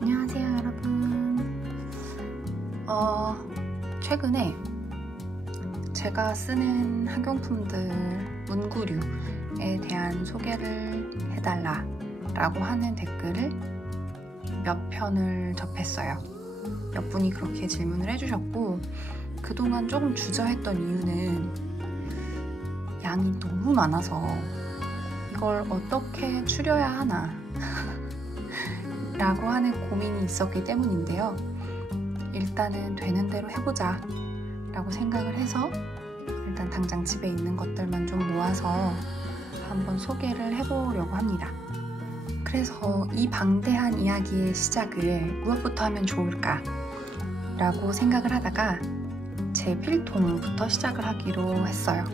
안녕하세요 여러분. 최근에 제가 쓰는 학용품들 문구류에 대한 소개를 해달라 라고 하는 댓글을 몇 편을 접했어요. 몇 분이 그렇게 질문을 해주셨고, 그동안 조금 주저했던 이유는 양이 너무 많아서 이걸 어떻게 추려야 하나 라고 하는 고민이 있었기 때문인데요. 일단은 되는 대로 해보자 라고 생각을 해서 일단 당장 집에 있는 것들만 좀 모아서 한번 소개를 해보려고 합니다. 그래서 이 방대한 이야기의 시작을 무엇부터 하면 좋을까 라고 생각을 하다가 제 필통부터 시작을 하기로 했어요.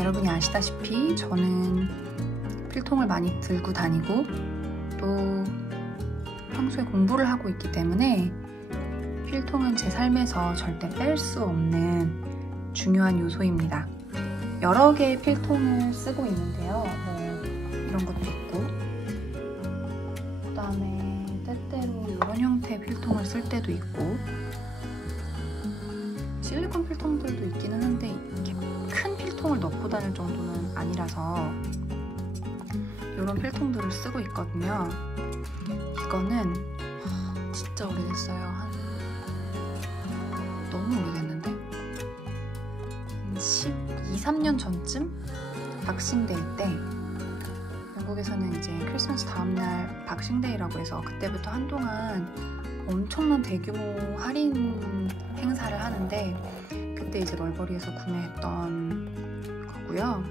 여러분이 아시다시피 저는 필통을 많이 들고 다니고 또 평소에 공부를 하고 있기 때문에 필통은 제 삶에서 절대 뺄 수 없는 중요한 요소입니다. 여러 개의 필통을 쓰고 있는데요. 이런 것도 있고, 그 다음에 때때로 이런 형태의 필통을 쓸 때도 있고, 실리콘 필통들도 있기는 한데 이렇게 큰 필통을 넣고 다닐 정도는 아니라서 이런 필통들을 쓰고 있거든요. 이거는 진짜 오래됐어요. 너무 오래됐는데? 12, 13년 전쯤? 박싱데이 때 영국에서는 이제 크리스마스 다음날 박싱데이라고 해서 그때부터 한동안 엄청난 대규모 할인 행사를 하는데, 그때 이제 멀버리에서 구매했던 거고요.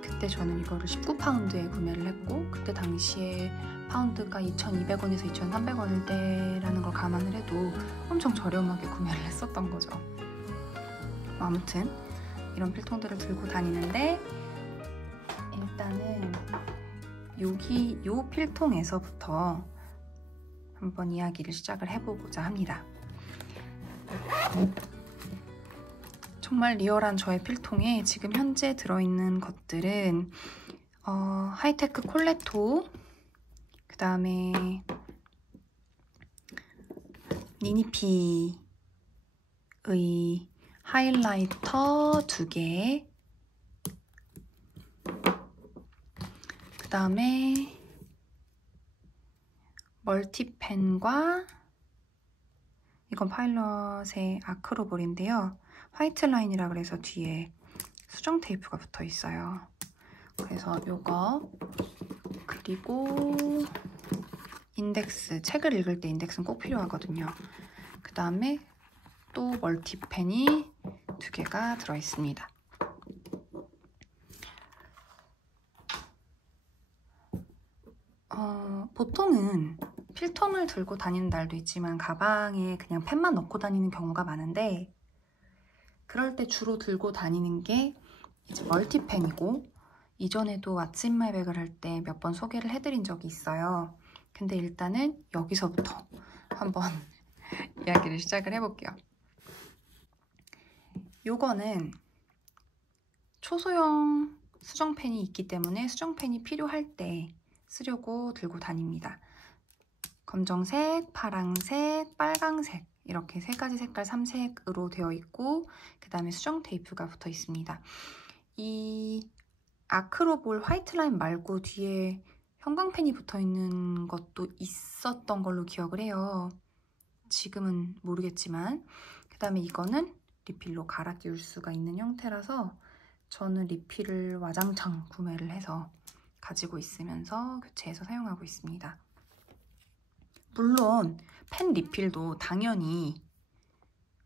그때 저는 이거를 19파운드에 구매를 했고, 그때 당시에 파운드가 2,200원에서 2,300원일 때라는 걸 감안을 해도 엄청 저렴하게 구매를 했었던 거죠. 아무튼 이런 필통들을 들고 다니는데, 일단은 요 필통에서부터 한번 이야기를 시작을 해보고자 합니다. 정말 리얼한 저의 필통에 지금 현재 들어있는 것들은 하이테크 콜레토, 그 다음에 니니피의 하이라이터 2개, 그 다음에 멀티펜과, 이건 파일럿의 아크로볼인데요. 화이트 라인이라 그래서 뒤에 수정 테이프가 붙어 있어요. 그래서 요거, 그리고 인덱스, 책을 읽을 때 인덱스는 꼭 필요하거든요. 그 다음에 또 멀티펜이 2개가 들어있습니다. 보통은 필통을 들고 다니는 날도 있지만 가방에 그냥 펜만 넣고 다니는 경우가 많은데, 그럴 때 주로 들고 다니는 게 이제 멀티펜이고, 이전에도 왓츠 인 마이 백을 할 때 몇 번 소개를 해드린 적이 있어요. 근데 일단은 여기서부터 한번 이야기를 시작을 해볼게요. 요거는 초소형 수정펜이 있기 때문에 수정펜이 필요할 때 쓰려고 들고 다닙니다. 검정색, 파랑색, 빨강색 이렇게 3가지 색깔 3색으로 되어 있고, 그 다음에 수정 테이프가 붙어 있습니다. 이 아크로볼 화이트 라인 말고 뒤에 형광펜이 붙어 있는 것도 있었던 걸로 기억을 해요. 지금은 모르겠지만. 그 다음에 이거는 리필로 갈아 끼울 수가 있는 형태라서 저는 리필을 와장창 구매를 해서 가지고 있으면서 교체해서 사용하고 있습니다. 물론 펜 리필도 당연히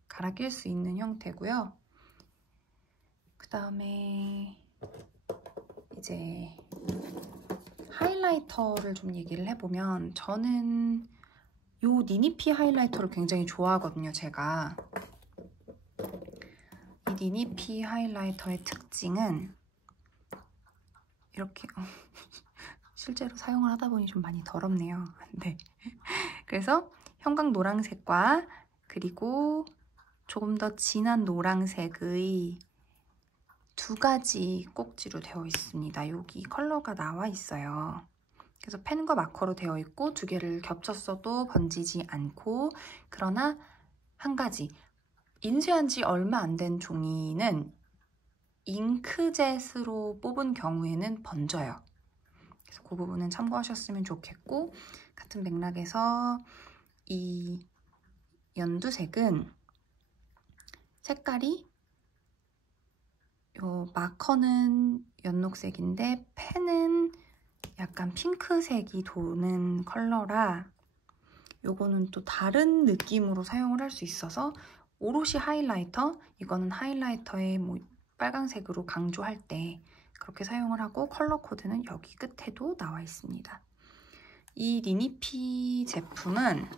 갈아 낄 수 있는 형태고요. 그 다음에 이제 하이라이터를 좀 얘기를 해보면, 저는 요 니니피 하이라이터를 굉장히 좋아하거든요. 제가 이 니니피 하이라이터의 특징은 이렇게 실제로 사용을 하다 보니 좀 많이 더럽네요. 네. 그래서 형광 노란색과 그리고 조금 더 진한 노란색의 2가지 꼭지로 되어 있습니다. 여기 컬러가 나와 있어요. 그래서 펜과 마커로 되어 있고 두 개를 겹쳤어도 번지지 않고, 그러나 한 가지, 인쇄한 지 얼마 안 된 종이는 잉크젯으로 뽑은 경우에는 번져요. 그래서 그 부분은 참고하셨으면 좋겠고, 같은 맥락에서 이 연두색은 색깔이, 요 마커는 연녹색인데 펜은 약간 핑크색이 도는 컬러라 요거는 또 다른 느낌으로 사용을 할 수 있어서, 오롯이 하이라이터, 이거는 하이라이터에 뭐 빨강색으로 강조할 때 그렇게 사용을 하고, 컬러 코드는 여기 끝에도 나와 있습니다. 이 리니피 제품은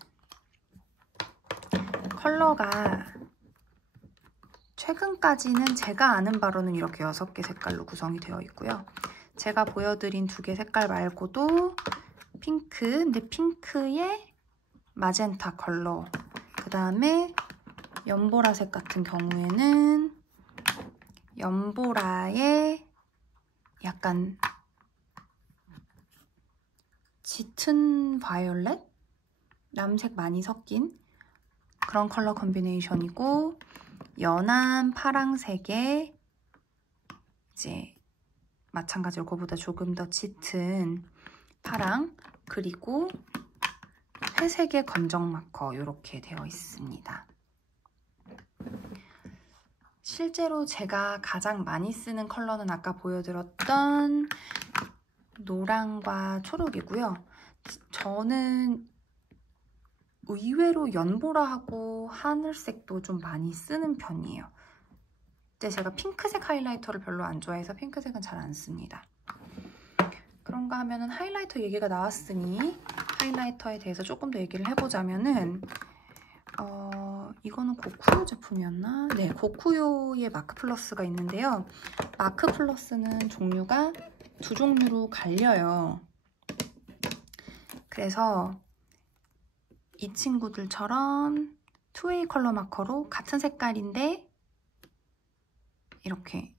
컬러가 최근까지는 제가 아는 바로는 이렇게 6개 색깔로 구성이 되어 있고요. 제가 보여드린 2개 색깔 말고도 핑크, 근데 핑크에 마젠타 컬러, 그 다음에 연보라색 같은 경우에는 연보라에 약간 짙은 바이올렛? 남색 많이 섞인 그런 컬러 컨비네이션이고, 연한 파랑색에 이제 마찬가지로 그거보다 조금 더 짙은 파랑, 그리고 회색의 검정 마커 이렇게 되어 있습니다. 실제로 제가 가장 많이 쓰는 컬러는 아까 보여드렸던 노랑과 초록이고요. 저는 의외로 연보라하고 하늘색도 좀 많이 쓰는 편이에요. 근데 제가 핑크색 하이라이터를 별로 안 좋아해서 핑크색은 잘 안 씁니다. 그런가 하면은 하이라이터 얘기가 나왔으니 하이라이터에 대해서 조금 더 얘기를 해보자면은, 이거는 고쿠요 제품이었나? 네, 고쿠요의 마크 플러스가 있는데요. 마크 플러스는 종류가 2종류로 갈려요. 그래서 이 친구들처럼 2웨이 컬러 마커로 같은 색깔인데 이렇게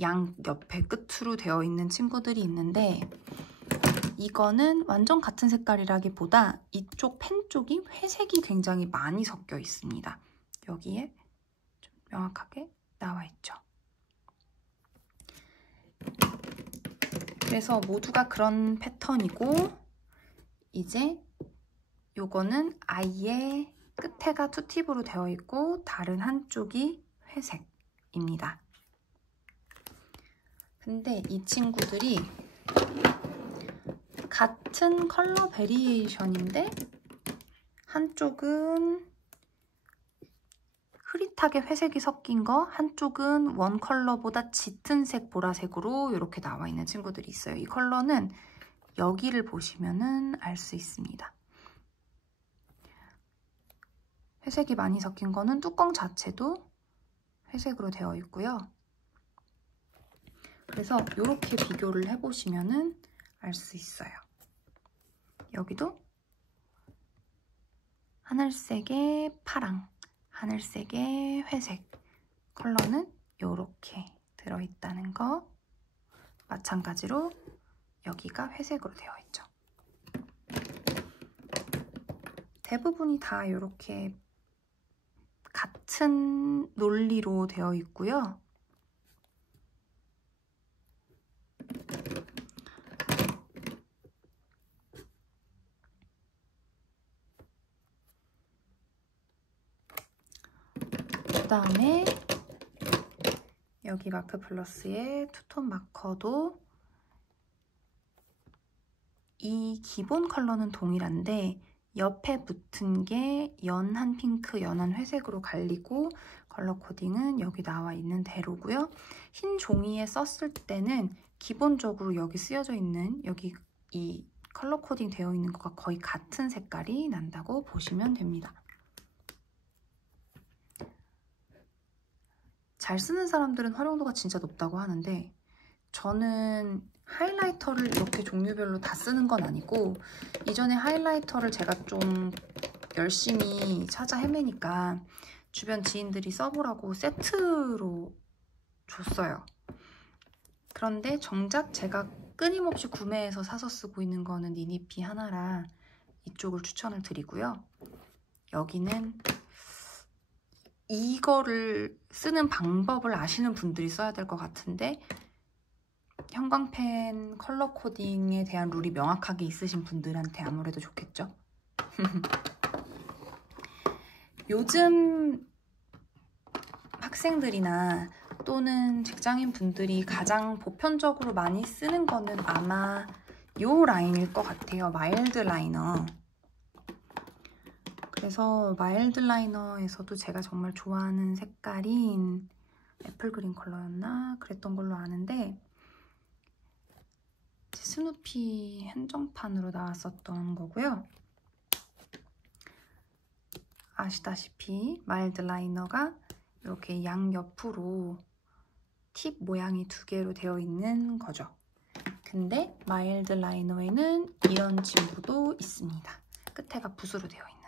양 옆에 끝으로 되어 있는 친구들이 있는데, 이거는 완전 같은 색깔이라기보다 이쪽 펜 쪽이 회색이 굉장히 많이 섞여 있습니다. 여기에 좀 명확하게 나와 있죠. 그래서 모두가 그런 패턴이고, 이제 요거는 아예 끝에가 투팁으로 되어 있고 다른 한쪽이 회색입니다. 근데 이 친구들이 같은 컬러 베리에이션인데 한쪽은 흐릿하게 회색이 섞인 거, 한쪽은 원 컬러보다 짙은 색 보라색으로 이렇게 나와 있는 친구들이 있어요. 이 컬러는 여기를 보시면은 알 수 있습니다. 회색이 많이 섞인 거는 뚜껑 자체도 회색으로 되어 있고요. 그래서 이렇게 비교를 해보시면은 알 수 있어요. 여기도 하늘색의 파랑, 하늘색의 회색 컬러는 이렇게 들어있다는 거. 마찬가지로 여기가 회색으로 되어 있죠. 대부분이 다 이렇게 같은 논리로 되어 있고요. 그 다음에 여기 마크 플러스의 투톤 마커도 이 기본 컬러는 동일한데 옆에 붙은 게 연한 핑크, 연한 회색으로 갈리고 컬러 코딩은 여기 나와 있는 대로고요. 흰 종이에 썼을 때는 기본적으로 여기 쓰여져 있는 여기 이 컬러 코딩 되어 있는 것과 거의 같은 색깔이 난다고 보시면 됩니다. 잘 쓰는 사람들은 활용도가 진짜 높다고 하는데, 저는 하이라이터를 이렇게 종류별로 다 쓰는 건 아니고, 이전에 하이라이터를 제가 좀 열심히 찾아 헤매니까 주변 지인들이 써보라고 세트로 줬어요. 그런데 정작 제가 끊임없이 구매해서 사서 쓰고 있는 거는 니니피 하나라 이쪽을 추천을 드리고요. 여기는 이거를 쓰는 방법을 아시는 분들이 써야 될 것 같은데 형광펜 컬러 코딩에 대한 룰이 명확하게 있으신 분들한테 아무래도 좋겠죠? 요즘 학생들이나 또는 직장인 분들이 가장 보편적으로 많이 쓰는 거는 아마 요 라인일 것 같아요. 마일드 라이너. 그래서 마일드 라이너에서도 제가 정말 좋아하는 색깔인 애플 그린 컬러였나? 그랬던 걸로 아는데 스누피 한정판으로 나왔었던 거고요. 아시다시피 마일드 라이너가 이렇게 양옆으로 팁 모양이 2개로 되어 있는 거죠. 근데 마일드 라이너에는 이런 친구도 있습니다. 끝에가 붓으로 되어 있는.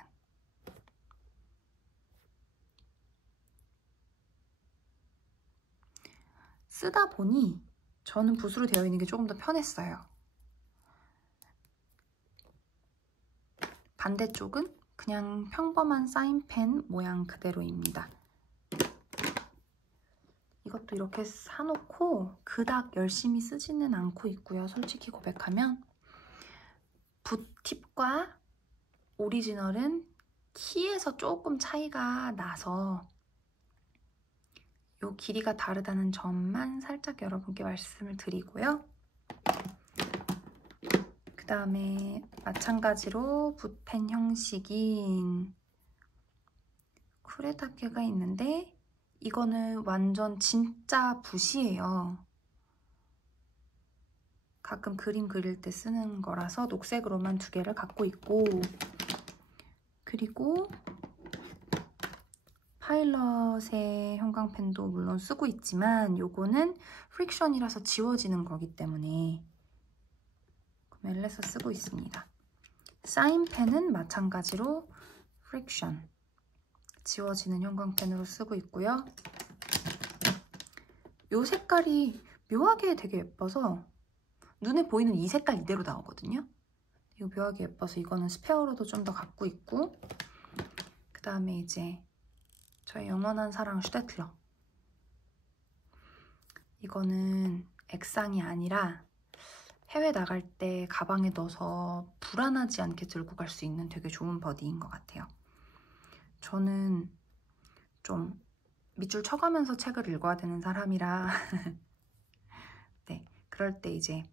쓰다 보니 저는 붓으로 되어 있는 게 조금 더 편했어요. 반대쪽은 그냥 평범한 사인펜 모양 그대로입니다. 이것도 이렇게 사놓고 그닥 열심히 쓰지는 않고 있고요. 솔직히 고백하면 붓팁과 오리지널은 키에서 조금 차이가 나서 요 길이가 다르다는 점만 살짝 여러분께 말씀을 드리고요. 그 다음에 마찬가지로 붓펜 형식인 쿠레타케가 있는데 이거는 완전 진짜 붓이에요. 가끔 그림 그릴 때 쓰는 거라서 녹색으로만 2개를 갖고 있고 그리고 파일럿의 형광펜도 물론 쓰고 있지만 요거는 프릭션이라서 지워지는 거기 때문에 구매를 해서 쓰고 있습니다. 사인펜은 마찬가지로 프릭션 지워지는 형광펜으로 쓰고 있고요. 요 색깔이 묘하게 되게 예뻐서 눈에 보이는 이 색깔 이대로 나오거든요. 요 묘하게 예뻐서 이거는 스페어로도 좀 더 갖고 있고 그 다음에 이제 저의 영원한 사랑 슈테틀러 이거는 액상이 아니라 해외 나갈 때 가방에 넣어서 불안하지 않게 들고 갈 수 있는 되게 좋은 버디인 것 같아요. 저는 좀 밑줄 쳐가면서 책을 읽어야 되는 사람이라 네, 그럴 때 이제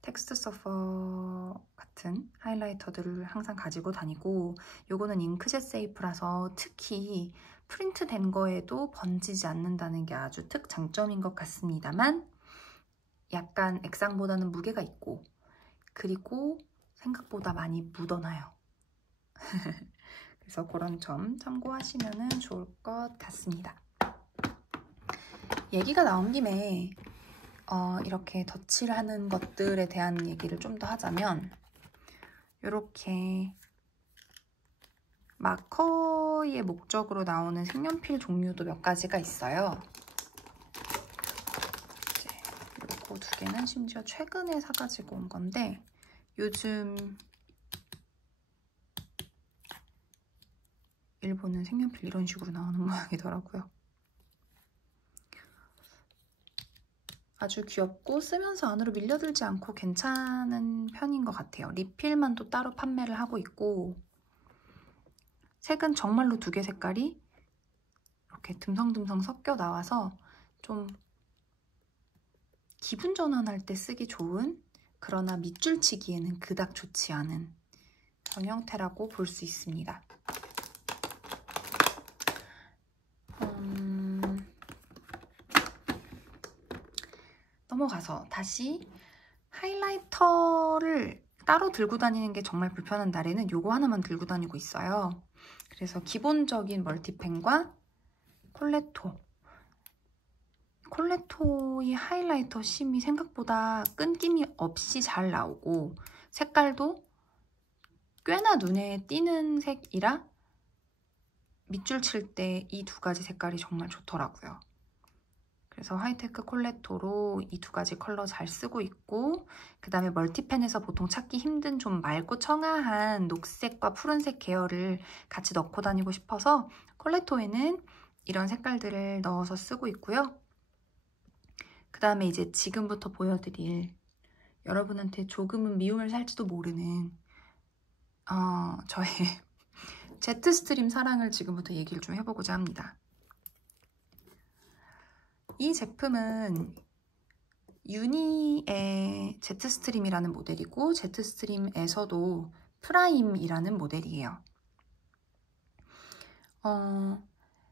텍스트 서퍼 같은 하이라이터들을 항상 가지고 다니고 요거는 잉크젯 세이프라서 특히 프린트된 거에도 번지지 않는다는 게 아주 특장점인 것 같습니다만 약간 액상보다는 무게가 있고 그리고 생각보다 많이 묻어나요. 그래서 그런 점 참고하시면 좋을 것 같습니다. 얘기가 나온 김에 이렇게 덧칠을 하는 것들에 대한 얘기를 좀 더 하자면 이렇게 마커의 목적으로 나오는 색연필 종류도 몇 가지가 있어요. 이제 이거 2개는 심지어 최근에 사가지고 온 건데 요즘 일본은 색연필 이런 식으로 나오는 모양이더라고요. 아주 귀엽고 쓰면서 안으로 밀려들지 않고 괜찮은 편인 것 같아요. 리필만 또 따로 판매를 하고 있고 색은 정말로 2개 색깔이 이렇게 듬성듬성 섞여 나와서 좀 기분 전환할 때 쓰기 좋은 그러나 밑줄 치기에는 그닥 좋지 않은 그런 형태라고 볼 수 있습니다. 넘어가서 다시 하이라이터를 따로 들고 다니는 게 정말 불편한 날에는 요거 하나만 들고 다니고 있어요. 그래서 기본적인 멀티펜과 콜레토의 하이라이터 심이 생각보다 끊김이 없이 잘 나오고 색깔도 꽤나 눈에 띄는 색이라 밑줄 칠 때 이 2가지 색깔이 정말 좋더라고요. 그래서 하이테크 콜레토로 이 두 가지 컬러 잘 쓰고 있고, 그 다음에 멀티펜에서 보통 찾기 힘든 좀 맑고 청아한 녹색과 푸른색 계열을 같이 넣고 다니고 싶어서 콜레토에는 이런 색깔들을 넣어서 쓰고 있고요. 그 다음에 이제 지금부터 보여드릴 여러분한테 조금은 미움을 살지도 모르는 저의 제트스트림 사랑을 지금부터 얘기를 좀 해보고자 합니다. 이 제품은 유니의 제트스트림이라는 모델이고, 제트스트림에서도 프라임이라는 모델이에요.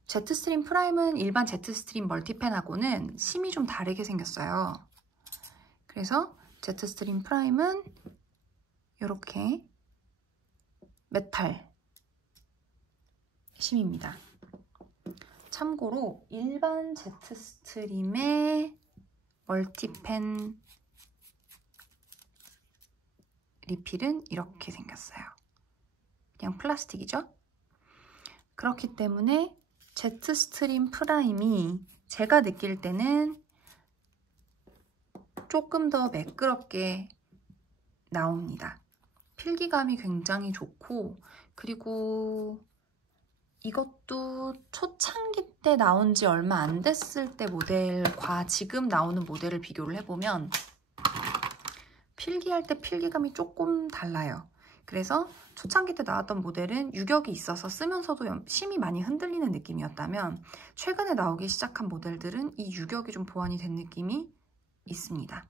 제트스트림 프라임은 일반 제트스트림 멀티펜하고는 심이 좀 다르게 생겼어요. 그래서 제트스트림 프라임은 이렇게 메탈 심입니다. 참고로 일반 제트스트림의 멀티펜 리필은 이렇게 생겼어요. 그냥 플라스틱이죠? 그렇기 때문에 제트스트림 프라임이 제가 느낄 때는 조금 더 매끄럽게 나옵니다. 필기감이 굉장히 좋고, 그리고 이것도 초창기 때 나온 지 얼마 안 됐을 때 모델과 지금 나오는 모델을 비교를 해보면 필기할 때 필기감이 조금 달라요. 그래서 초창기 때 나왔던 모델은 유격이 있어서 쓰면서도 심이 많이 흔들리는 느낌이었다면, 최근에 나오기 시작한 모델들은 이 유격이 좀 보완이 된 느낌이 있습니다.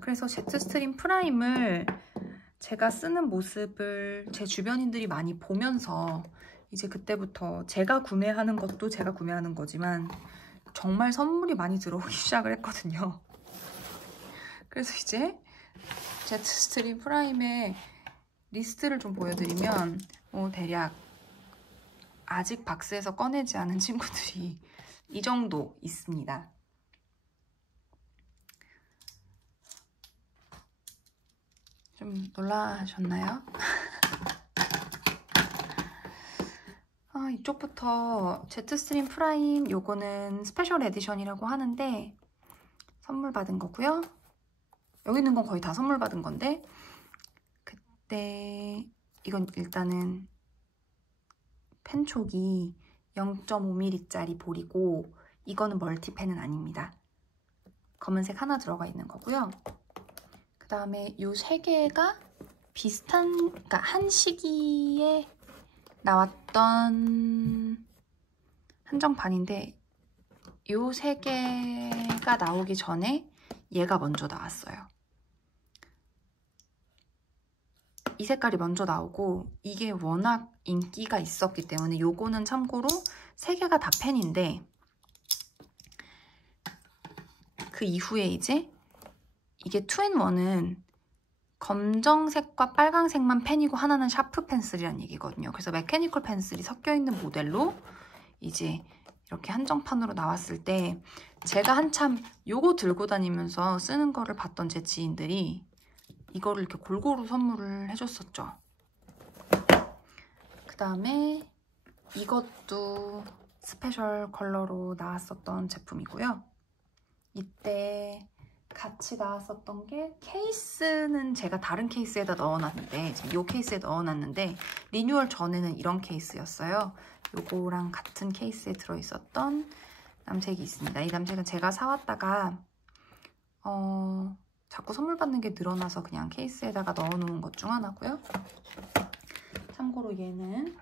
그래서 제트스트림 프라임을 제가 쓰는 모습을 제 주변인들이 많이 보면서 이제 그때부터 제가 구매하는 것도 제가 구매하는 거지만 정말 선물이 많이 들어오기 시작을 했거든요. 그래서 이제 제트스트림 프라임의 리스트를 좀 보여드리면 대략 아직 박스에서 꺼내지 않은 친구들이 이 정도 있습니다. 좀 놀라셨나요? 이쪽부터 제트스트림 프라임, 요거는 스페셜 에디션이라고 하는데 선물 받은 거고요. 여기 있는 건 거의 다 선물 받은 건데, 그때 이건 일단은 펜촉이 0.5mm짜리 볼이고, 이거는 멀티펜은 아닙니다. 검은색 하나 들어가 있는 거고요. 그 다음에 이 세 개가 비슷한, 그러니까 한 시기에 나왔던 한정판인데, 이 세 개가 나오기 전에 얘가 먼저 나왔어요. 이 색깔이 먼저 나오고, 이게 워낙 인기가 있었기 때문에 요거는 참고로 세 개가 다 펜인데, 그 이후에 이제 이게 2&1은 검정색과 빨강색만 펜이고 하나는 샤프 펜슬이라는 얘기거든요. 그래서 메케니컬 펜슬이 섞여 있는 모델로 이제 이렇게 한정판으로 나왔을 때, 제가 한참 요거 들고 다니면서 쓰는 거를 봤던 제 지인들이 이거를 이렇게 골고루 선물을 해줬었죠. 그 다음에 이것도 스페셜 컬러로 나왔었던 제품이고요. 이때 같이 나왔었던 게, 케이스는 제가 다른 케이스에다 넣어놨는데, 지금 이 케이스에 넣어놨는데 리뉴얼 전에는 이런 케이스였어요. 요거랑 같은 케이스에 들어있었던 남색이 있습니다. 이 남색은 제가 사왔다가 자꾸 선물 받는 게 늘어나서 그냥 케이스에다가 넣어놓은 것 중 하나고요. 참고로 얘는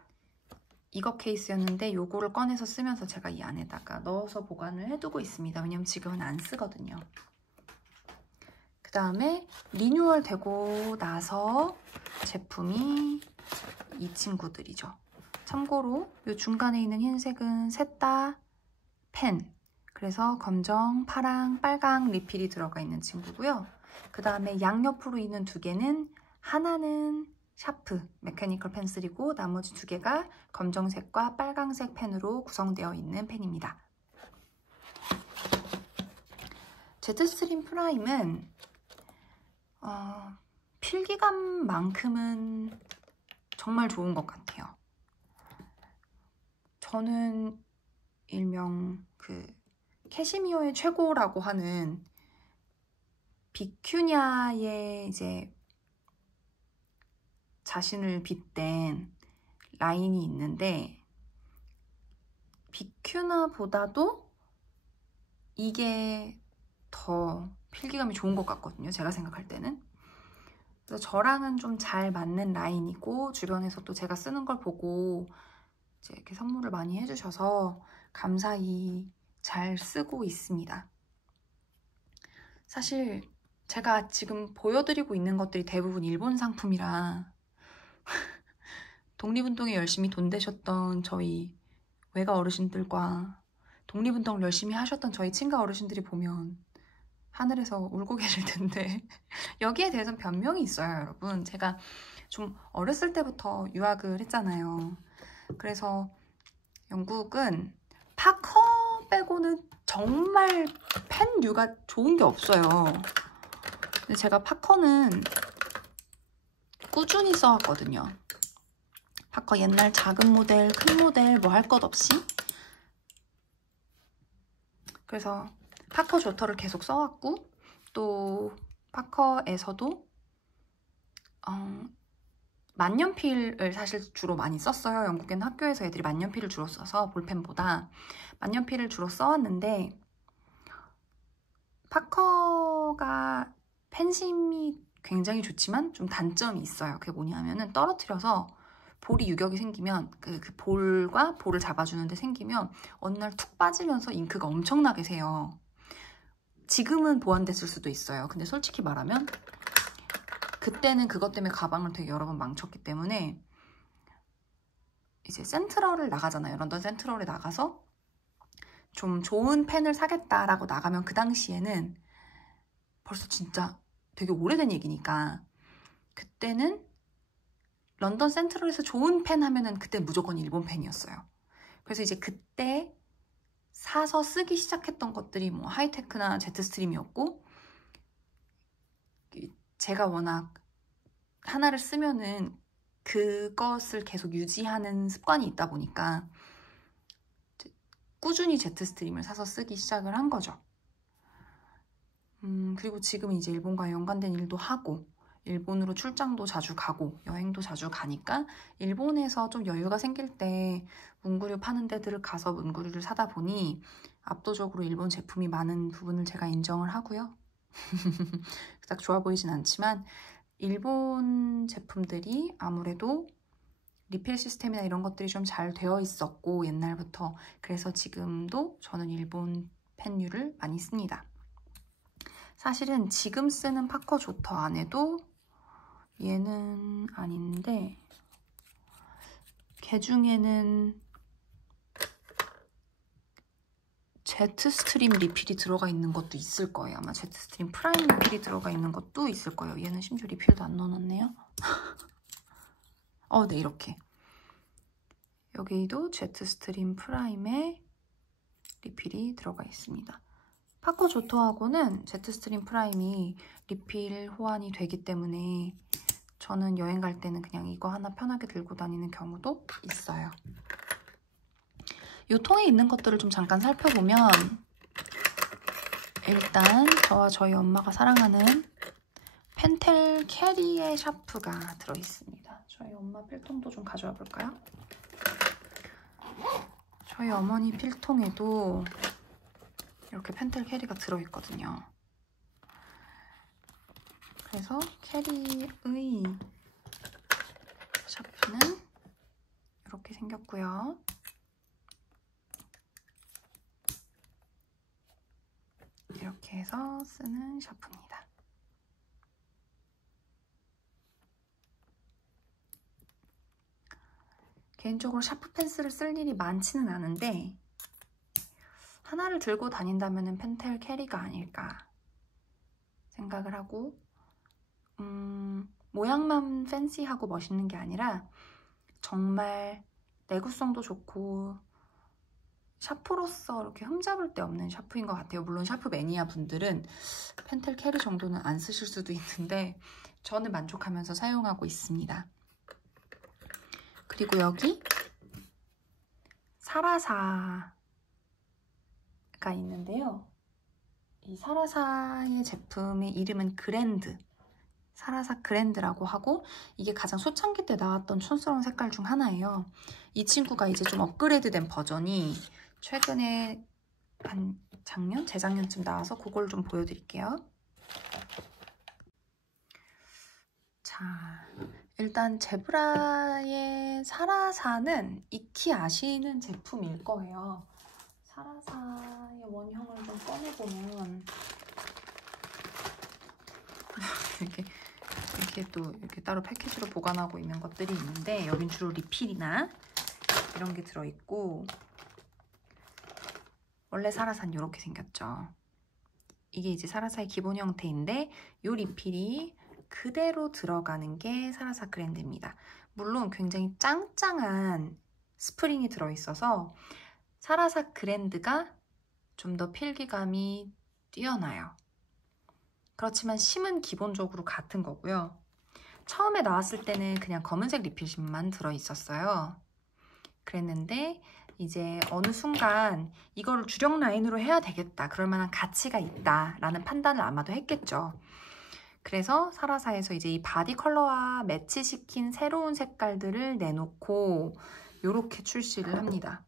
이거 케이스였는데 요거를 꺼내서 쓰면서 제가 이 안에다가 넣어서 보관을 해두고 있습니다. 왜냐면 지금은 안 쓰거든요. 그 다음에 리뉴얼 되고 나서 제품이 이 친구들이죠. 참고로 이 중간에 있는 흰색은 셋 다 펜, 그래서 검정, 파랑, 빨강 리필이 들어가 있는 친구고요. 그 다음에 양옆으로 있는 두 개는, 하나는 샤프 메케니컬 펜슬이고 나머지 두 개가 검정색과 빨강색 펜으로 구성되어 있는 펜입니다. 제트스트림 프라임은 필기감만큼은 정말 좋은 것 같아요. 저는 일명 캐시미어의 최고라고 하는 비큐냐의 이제 자신을 빗댄 라인이 있는데, 비큐나보다도 이게 더 필기감이 좋은 것 같거든요, 제가 생각할 때는. 그래서 저랑은 좀 잘 맞는 라인이고, 주변에서 또 제가 쓰는 걸 보고 이제 이렇게 선물을 많이 해주셔서 감사히 잘 쓰고 있습니다. 사실 제가 지금 보여드리고 있는 것들이 대부분 일본 상품이라 독립운동에 열심히 돈 대셨던 저희 외가 어르신들과 독립운동을 열심히 하셨던 저희 친가 어르신들이 보면 하늘에서 울고 계실 텐데 여기에 대해서는 변명이 있어요, 여러분. 제가 좀 어렸을 때부터 유학을 했잖아요. 그래서 영국은 파커 빼고는 정말 펜류가 좋은 게 없어요. 근데 제가 파커는 꾸준히 써왔거든요. 파커 옛날 작은 모델, 큰 모델 뭐 할 것 없이. 그래서 파커 조터를 계속 써왔고, 또 파커에서도 만년필을 사실 주로 많이 썼어요. 영국에는 학교에서 애들이 만년필을 주로 써서 볼펜보다 만년필을 주로 써왔는데, 파커가 펜심이 굉장히 좋지만 좀 단점이 있어요. 그게 뭐냐면은 떨어뜨려서 볼이 유격이 생기면 그 볼과 볼을 잡아주는데 생기면 어느 날 툭 빠지면서 잉크가 엄청나게 새요. 지금은 보완됐을 수도 있어요. 근데 솔직히 말하면 그때는 그것 때문에 가방을 되게 여러 번 망쳤기 때문에, 이제 센트럴을 나가잖아요. 런던 센트럴에 나가서 좀 좋은 펜을 사겠다라고 나가면 그 당시에는 벌써 진짜 되게 오래된 얘기니까, 그때는 런던 센트럴에서 좋은 펜 하면은 그때 무조건 일본 펜이었어요. 그래서 이제 그때 사서 쓰기 시작했던 것들이 뭐 하이테크나 제트스트림이었고, 제가 워낙 하나를 쓰면은 그것을 계속 유지하는 습관이 있다 보니까 꾸준히 제트스트림을 사서 쓰기 시작을 한 거죠. 그리고 지금 이제 일본과 연관된 일도 하고, 일본으로 출장도 자주 가고, 여행도 자주 가니까 일본에서 좀 여유가 생길 때 문구류 파는 데들을 가서 문구류를 사다 보니 압도적으로 일본 제품이 많은 부분을 제가 인정을 하고요. 딱 좋아 보이진 않지만 일본 제품들이 아무래도 리필 시스템이나 이런 것들이 좀 잘 되어 있었고, 옛날부터. 그래서 지금도 저는 일본 펜류를 많이 씁니다. 사실은 지금 쓰는 파커 조터 안에도 얘는 아닌데, 걔 중에는 제트스트림 리필이 들어가 있는 것도 있을 거예요. 아마 제트스트림 프라임 리필이 들어가 있는 것도 있을 거예요. 얘는 심지어 리필도 안 넣어놨네요. 네, 이렇게. 여기도 제트스트림 프라임에 리필이 들어가 있습니다. 파커 조터하고는 제트스트림 프라임이 리필 호환이 되기 때문에 저는 여행 갈 때는 그냥 이거 하나 편하게 들고 다니는 경우도 있어요. 이 통에 있는 것들을 좀 잠깐 살펴보면, 일단 저와 저희 엄마가 사랑하는 펜텔 캐리의 샤프가 들어있습니다. 저희 엄마 필통도 좀 가져와 볼까요? 저희 어머니 필통에도 이렇게 펜텔 캐리가 들어있거든요. 그래서 캐리의 샤프는 이렇게 생겼고요. 이렇게 해서 쓰는 샤프입니다. 개인적으로 샤프 펜슬을 쓸 일이 많지는 않은데, 하나를 들고 다닌다면 펜텔 캐리가 아닐까 생각을 하고, 모양만 팬시하고 멋있는 게 아니라 정말 내구성도 좋고 샤프로서 이렇게 흠잡을 데 없는 샤프인 것 같아요. 물론 샤프 매니아 분들은 펜텔 캐리 정도는 안 쓰실 수도 있는데 저는 만족하면서 사용하고 있습니다. 그리고 여기 사라사를 있는데요. 이 사라사의 제품의 이름은 그랜드, 사라사 그랜드라고 하고, 이게 가장 초창기 때 나왔던 촌스러운 색깔 중 하나예요. 이 친구가 이제 좀 업그레이드된 버전이 최근에 한 작년? 재작년쯤 나와서 그걸 좀 보여드릴게요. 자, 일단 제브라의 사라사는 익히 아시는 제품일 거예요. 사라사의 원형을 좀 꺼내보면 이렇게 또 이렇게 따로 패키지로 보관하고 있는 것들이 있는데, 여긴 주로 리필이나 이런 게 들어있고, 원래 사라사는 이렇게 생겼죠. 이게 이제 사라사의 기본 형태인데, 이 리필이 그대로 들어가는 게 사라사 그랜드입니다. 물론 굉장히 짱짱한 스프링이 들어있어서 사라사 그랜드가 좀 더 필기감이 뛰어나요. 그렇지만 심은 기본적으로 같은 거고요. 처음에 나왔을 때는 그냥 검은색 리필심만 들어있었어요. 그랬는데 이제 어느 순간 이거를 주력 라인으로 해야 되겠다, 그럴 만한 가치가 있다 라는 판단을 아마도 했겠죠. 그래서 사라사에서 이제 이 바디 컬러와 매치시킨 새로운 색깔들을 내놓고 이렇게 출시를 합니다.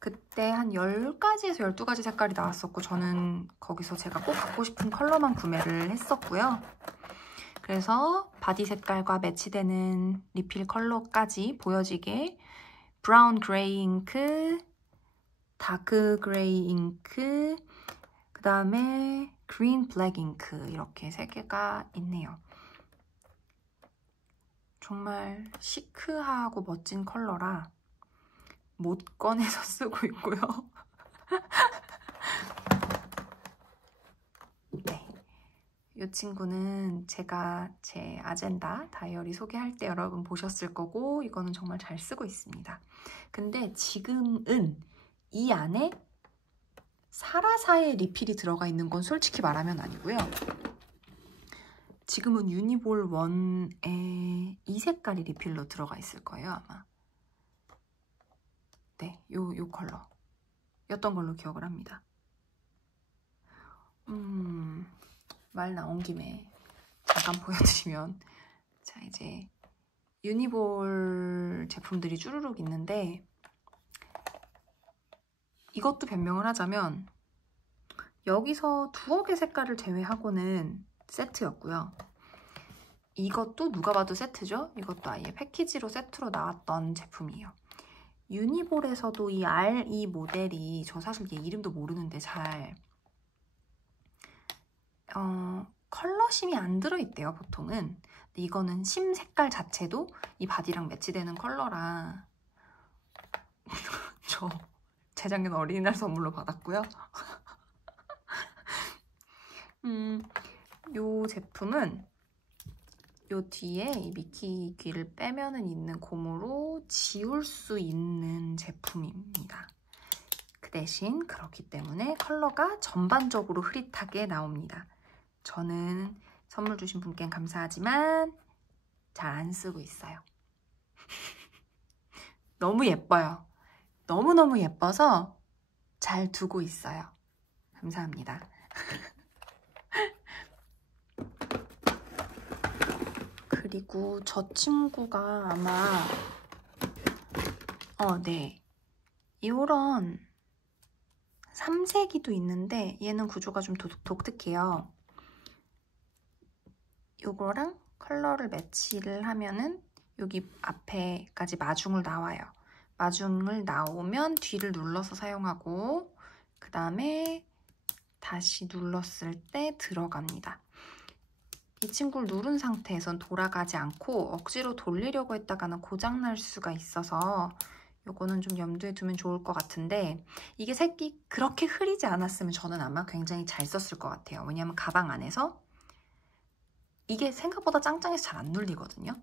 그때 한 10가지에서 12가지 색깔이 나왔었고, 저는 거기서 제가 꼭 갖고 싶은 컬러만 구매를 했었고요. 그래서 바디 색깔과 매치되는 리필 컬러까지 보여지게 브라운 그레이 잉크, 다크 그레이 잉크, 그 다음에 그린 블랙 잉크, 이렇게 3개가 있네요. 정말 시크하고 멋진 컬러라 못 꺼내서 쓰고 있고요. 네, 이 친구는 제가 제 아젠다 다이어리 소개할 때 여러분 보셨을 거고, 이거는 정말 잘 쓰고 있습니다. 근데 지금은 이 안에 사라사의 리필이 들어가 있는 건 솔직히 말하면 아니고요. 지금은 유니볼 1에 이 색깔이 리필로 들어가 있을 거예요, 아마. 네, 요 컬러였던 걸로 기억을 합니다. 말 나온 김에 잠깐 보여드리면, 자, 이제 유니볼 제품들이 쭈루룩 있는데, 이것도 변명을 하자면 여기서 두어 개 색깔을 제외하고는 세트였고요. 이것도 누가 봐도 세트죠? 이것도 아예 패키지로 세트로 나왔던 제품이에요. 유니볼에서도 이 R2 모델이, 저 사실 얘 이름도 모르는데 잘 컬러심이 안 들어있대요, 보통은. 근데 이거는 심 색깔 자체도 이 바디랑 매치되는 컬러라 저 재작년 어린이날 선물로 받았고요. 요 제품은 요 뒤에 이 미키 귀를 빼면은 있는 고무로 지울 수 있는 제품입니다. 그 대신 그렇기 때문에 컬러가 전반적으로 흐릿하게 나옵니다. 저는 선물 주신 분께는 감사하지만 잘 안 쓰고 있어요. 너무 예뻐요. 너무너무 예뻐서 잘 두고 있어요. 감사합니다. 그리고 저 친구가 아마 네, 이런 3색이도 있는데 얘는 구조가 좀 독특해요. 요거랑 컬러를 매치를 하면은 여기 앞에까지 마중을 나와요. 마중을 나오면 뒤를 눌러서 사용하고, 그 다음에 다시 눌렀을 때 들어갑니다. 이 친구를 누른 상태에선 돌아가지 않고 억지로 돌리려고 했다가는 고장날 수가 있어서 요거는 좀 염두에 두면 좋을 것 같은데, 이게 색이 그렇게 흐리지 않았으면 저는 아마 굉장히 잘 썼을 것 같아요. 왜냐면 가방 안에서 이게 생각보다 짱짱해서 잘 안 눌리거든요.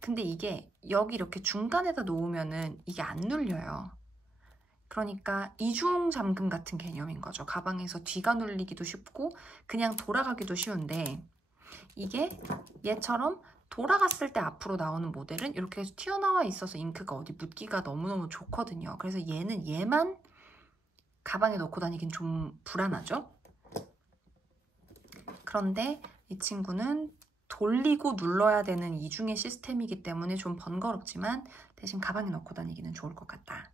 근데 이게 여기 이렇게 중간에다 놓으면은 이게 안 눌려요. 그러니까 이중 잠금 같은 개념인 거죠. 가방에서 뒤가 눌리기도 쉽고 그냥 돌아가기도 쉬운데, 이게 얘처럼 돌아갔을 때 앞으로 나오는 모델은 이렇게 튀어나와 있어서 잉크가 어디 묻기가 너무너무 좋거든요. 그래서 얘만 가방에 넣고 다니긴 좀 불안하죠? 그런데 이 친구는 돌리고 눌러야 되는 이중의 시스템이기 때문에 좀 번거롭지만 대신 가방에 넣고 다니기는 좋을 것 같다.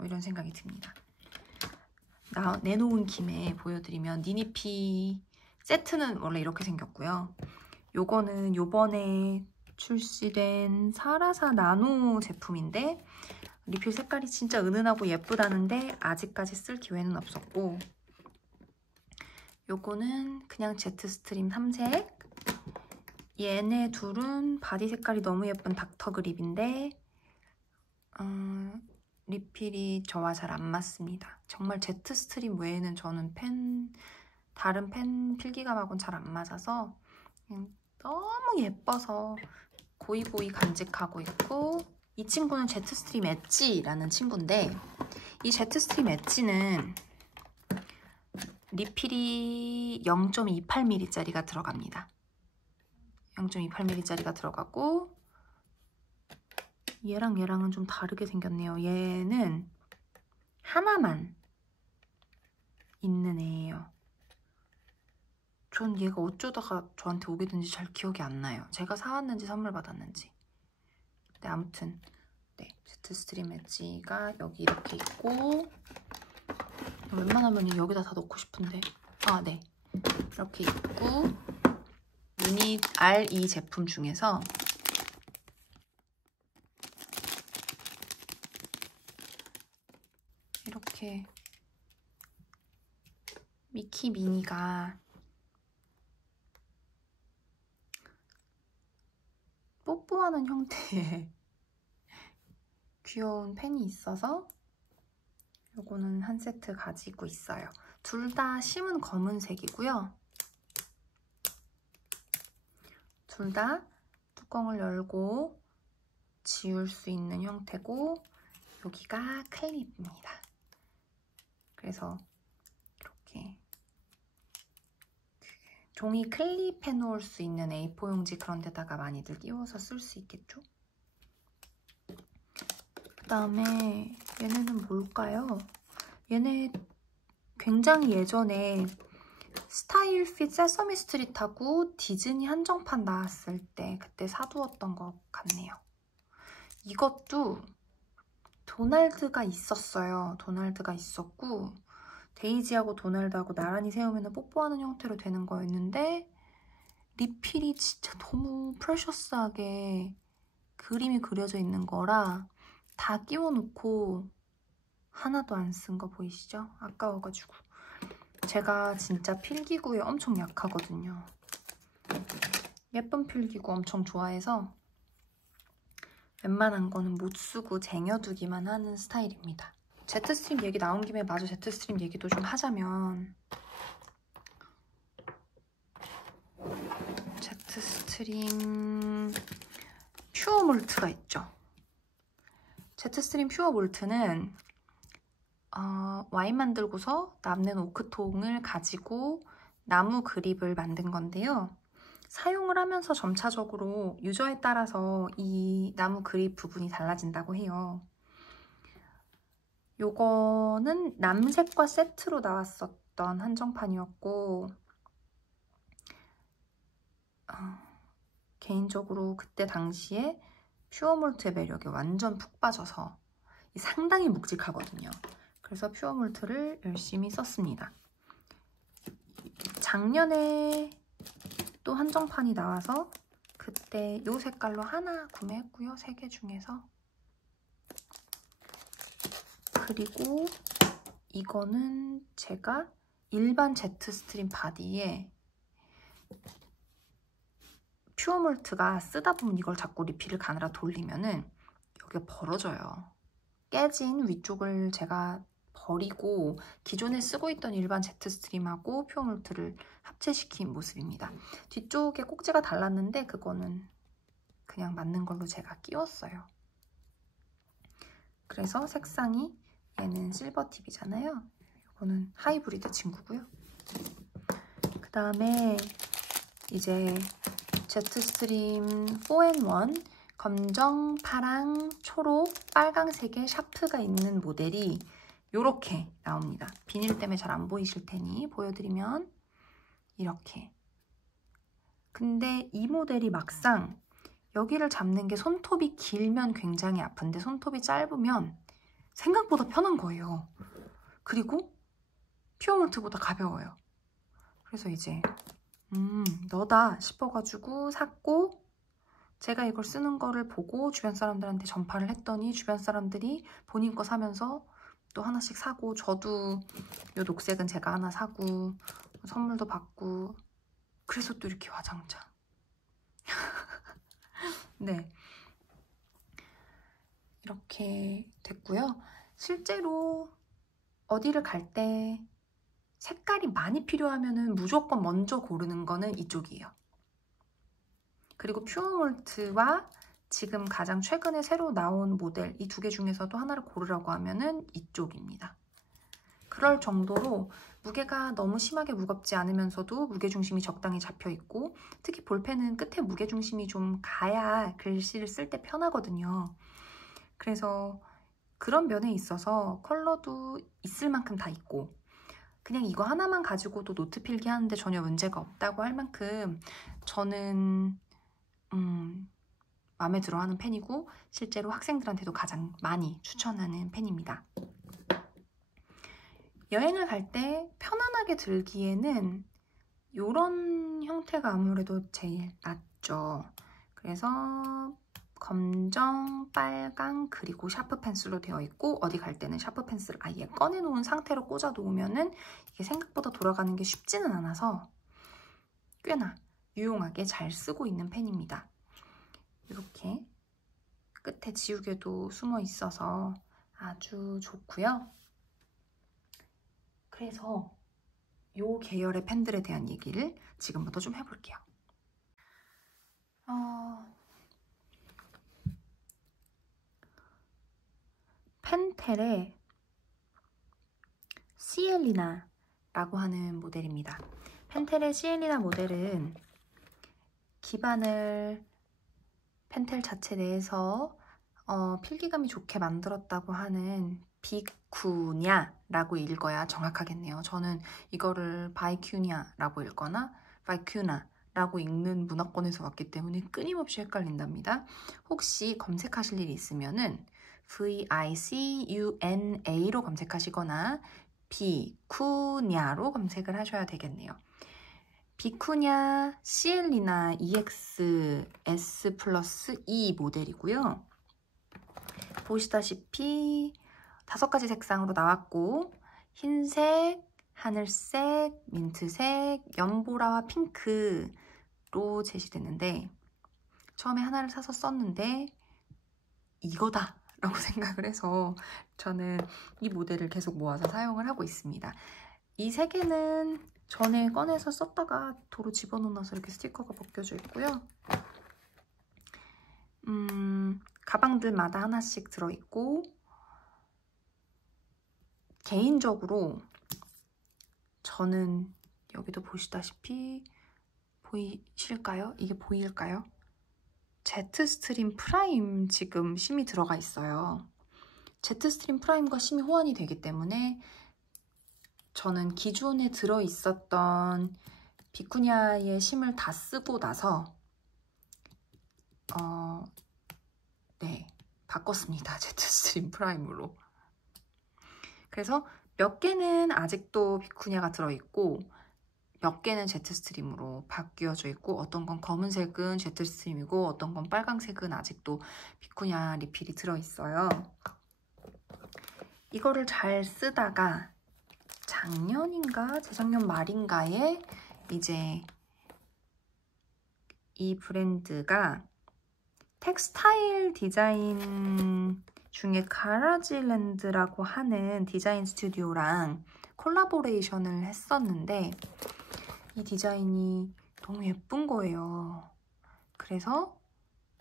이런 생각이 듭니다. 내놓은 김에 보여드리면 니니피 세트는 원래 이렇게 생겼고요. 요거는 요번에 출시된 사라사 나노 제품인데 리필 색깔이 진짜 은은하고 예쁘다는데 아직까지 쓸 기회는 없었고, 요거는 그냥 제트스트림 3색. 얘네 둘은 바디 색깔이 너무 예쁜 닥터 그립인데 리필이 저와 잘 안 맞습니다. 정말 제트스트림 외에는 저는 다른 펜 필기감하고는 잘 안 맞아서 너무 예뻐서 고이고이 간직하고 있고, 이 친구는 제트스트림 엣지라는 친구인데 이 제트스트림 엣지는 리필이 0.28mm짜리가 들어갑니다. 0.28mm짜리가 들어가고 얘랑은 좀 다르게 생겼네요. 얘는 하나만 있는 애예요. 전 얘가 어쩌다가 저한테 오게 된지 잘 기억이 안 나요. 제가 사왔는지 선물 받았는지. 네, 아무튼 네, 제트스트림 엣지가 여기 이렇게 있고, 웬만하면 여기다 다 넣고 싶은데 네, 이렇게 있고, 유닛 RE 제품 중에서 이렇게 미키 미니가 뽀뽀하는 형태의 귀여운 펜이 있어서 요거는 한 세트 가지고 있어요. 둘 다 심은 검은색이고요. 둘 다 뚜껑을 열고 지울 수 있는 형태고, 여기가 클립입니다. 그래서 이렇게 종이 클립해 놓을 수 있는 A4 용지 그런 데다가 많이들 끼워서 쓸 수 있겠죠? 그 다음에 얘네는 뭘까요? 얘네 굉장히 예전에 스타일핏 세서미 스트릿하고 디즈니 한정판 나왔을 때 그때 사두었던 것 같네요. 이것도 도날드가 있었어요. 도날드가 있었고 데이지하고 도날드하고 나란히 세우면 뽀뽀하는 형태로 되는 거였는데 리필이 진짜 너무 프레셔스하게 그림이 그려져 있는 거라 다 끼워놓고 하나도 안 쓴 거 보이시죠? 아까워가지고. 제가 진짜 필기구에 엄청 약하거든요. 예쁜 필기구 엄청 좋아해서 웬만한 거는 못 쓰고 쟁여두기만 하는 스타일입니다. 제트스트림 얘기 나온 김에 마저 제트스트림 얘기도 좀 하자면, 제트스트림 퓨어 몰트가 있죠. 제트스트림 퓨어 몰트는 와인 만들고서 남는 오크통을 가지고 나무 그립을 만든 건데요. 사용을 하면서 점차적으로 유저에 따라서 이 나무 그립 부분이 달라진다고 해요. 요거는 남색과 세트로 나왔었던 한정판이었고, 개인적으로 그때 당시에 퓨어몰트의 매력에 완전 푹 빠져서 상당히 묵직하거든요. 그래서 퓨어몰트를 열심히 썼습니다. 작년에 또 한정판이 나와서 그때 이 색깔로 하나 구매했고요. 3개 중에서. 그리고 이거는 제가 일반 제트스트림 바디에 퓨어몰트가 쓰다 보면 이걸 자꾸 리필을 가느라 돌리면은 여기가 벌어져요. 깨진 위쪽을 제가 버리고 기존에 쓰고 있던 일반 제트스트림하고 퓨어몰트를 합체시킨 모습입니다. 뒤쪽에 꼭지가 달랐는데 그거는 그냥 맞는 걸로 제가 끼웠어요. 그래서 색상이 얘는 실버 팁이잖아요. 이거는 하이브리드 친구고요. 그 다음에 이제 제트스트림 4&1 검정, 파랑, 초록, 빨강색의 샤프가 있는 모델이 이렇게 나옵니다. 비닐 때문에 잘 안 보이실 테니 보여드리면 이렇게. 근데 이 모델이 막상 여기를 잡는 게 손톱이 길면 굉장히 아픈데 손톱이 짧으면 생각보다 편한 거예요. 그리고 퓨어몰트보다 가벼워요. 그래서 이제 너다 싶어가지고 샀고, 제가 이걸 쓰는 거를 보고 주변 사람들한테 전파를 했더니 주변 사람들이 본인 거 사면서 또 하나씩 사고, 저도 이 녹색은 제가 하나 사고 선물도 받고, 그래서 또 이렇게 와장창. 네, 이렇게 됐고요. 실제로 어디를 갈 때 색깔이 많이 필요하면은 무조건 먼저 고르는 거는 이쪽이에요. 그리고 퓨어몰트와 지금 가장 최근에 새로 나온 모델, 이 두 개 중에서도 하나를 고르라고 하면은 이쪽입니다. 그럴 정도로 무게가 너무 심하게 무겁지 않으면서도 무게중심이 적당히 잡혀있고, 특히 볼펜은 끝에 무게중심이 좀 가야 글씨를 쓸 때 편하거든요. 그래서 그런 면에 있어서 컬러도 있을 만큼 다 있고, 그냥 이거 하나만 가지고도 노트 필기 하는데 전혀 문제가 없다고 할 만큼 저는 마음에 들어하는 펜이고, 실제로 학생들한테도 가장 많이 추천하는 펜입니다. 여행을 갈 때 편안하게 들기에는 이런 형태가 아무래도 제일 낫죠. 그래서 검정, 빨강, 그리고 샤프 펜슬로 되어 있고, 어디 갈 때는 샤프 펜슬을 아예 꺼내놓은 상태로 꽂아 놓으면은 이게 생각보다 돌아가는 게 쉽지는 않아서 꽤나 유용하게 잘 쓰고 있는 펜입니다. 이렇게 끝에 지우개도 숨어 있어서 아주 좋고요. 그래서 이 계열의 펜들에 대한 얘기를 지금부터 좀 해볼게요. 펜텔의 시엘리나라고 하는 모델입니다. 펜텔의 시엘리나 모델은 기반을 펜텔 자체 내에서 필기감이 좋게 만들었다고 하는 비쿠냐라고 읽어야 정확하겠네요. 저는 이거를 바이큐냐라고 읽거나 바이큐나라고 읽는 문화권에서 왔기 때문에 끊임없이 헷갈린답니다. 혹시 검색하실 일이 있으면은 VICUNA로 검색하시거나 비쿠냐로 검색을 하셔야 되겠네요. 비쿠냐 시엘리나 EX S 플러스 E 모델이고요. 보시다시피 5가지 색상으로 나왔고, 흰색, 하늘색, 민트색, 연보라와 핑크로 제시됐는데, 처음에 하나를 사서 썼는데 이거다 라고 생각을 해서 저는 이 모델을 계속 모아서 사용을 하고 있습니다. 이 세 개는 전에 꺼내서 썼다가 도로 집어넣어서 이렇게 스티커가 벗겨져 있고요. 가방들마다 하나씩 들어있고, 개인적으로 저는 여기도 보시다시피 보이실까요? 이게 보일까요? 제트스트림 프라임 지금 심이 들어가 있어요. 제트스트림 프라임과 심이 호환이 되기 때문에 저는 기존에 들어있었던 비쿠냐의 심을 다 쓰고 나서 네, 바꿨습니다. 제트스트림 프라임으로. 그래서 몇 개는 아직도 비쿠냐가 들어있고 몇 개는 제트스트림으로 바뀌어져 있고, 어떤 건 검은색은 제트스트림이고 어떤 건 빨강색은 아직도 비쿠냐 리필이 들어있어요. 이거를 잘 쓰다가 작년인가 재작년 말인가에 이제 이 브랜드가 텍스타일 디자인 중에 가라지랜드라고 하는 디자인 스튜디오랑 콜라보레이션을 했었는데 이 디자인이 너무 예쁜 거예요. 그래서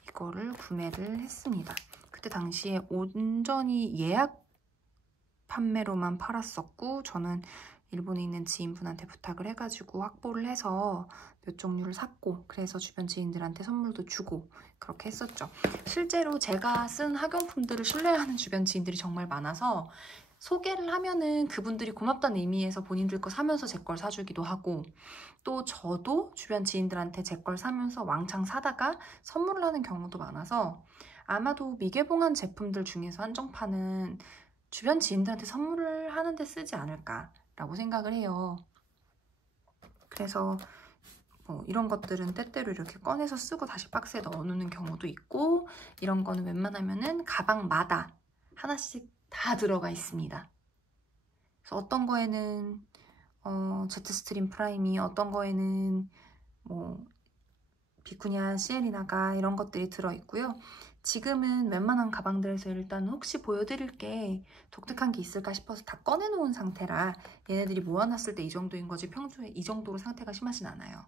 이거를 구매를 했습니다. 그때 당시에 온전히 예약 판매로만 팔았었고, 저는 일본에 있는 지인분한테 부탁을 해가지고 확보를 해서 몇 종류를 샀고, 그래서 주변 지인들한테 선물도 주고 그렇게 했었죠. 실제로 제가 쓴 학용품들을 신뢰하는 주변 지인들이 정말 많아서 소개를 하면은 그분들이 고맙다는 의미에서 본인들 거 사면서 제 걸 사주기도 하고, 또 저도 주변 지인들한테 제 걸 사면서 왕창 사다가 선물을 하는 경우도 많아서 아마도 미개봉한 제품들 중에서 한정판은 주변 지인들한테 선물을 하는데 쓰지 않을까라고 생각을 해요. 그래서 뭐 이런 것들은 때때로 이렇게 꺼내서 쓰고 다시 박스에 넣어놓는 경우도 있고, 이런 거는 웬만하면은 가방마다 하나씩 다 들어가 있습니다. 그래서 어떤 거에는 제트스트림 프라임이, 어떤 거에는 뭐 비쿠냐, 시에리나가 이런 것들이 들어있고요. 지금은 웬만한 가방들에서 일단 혹시 보여드릴 게 독특한 게 있을까 싶어서 다 꺼내놓은 상태라 얘네들이 모아놨을 때 이 정도인 거지 평소에 이 정도로 상태가 심하진 않아요.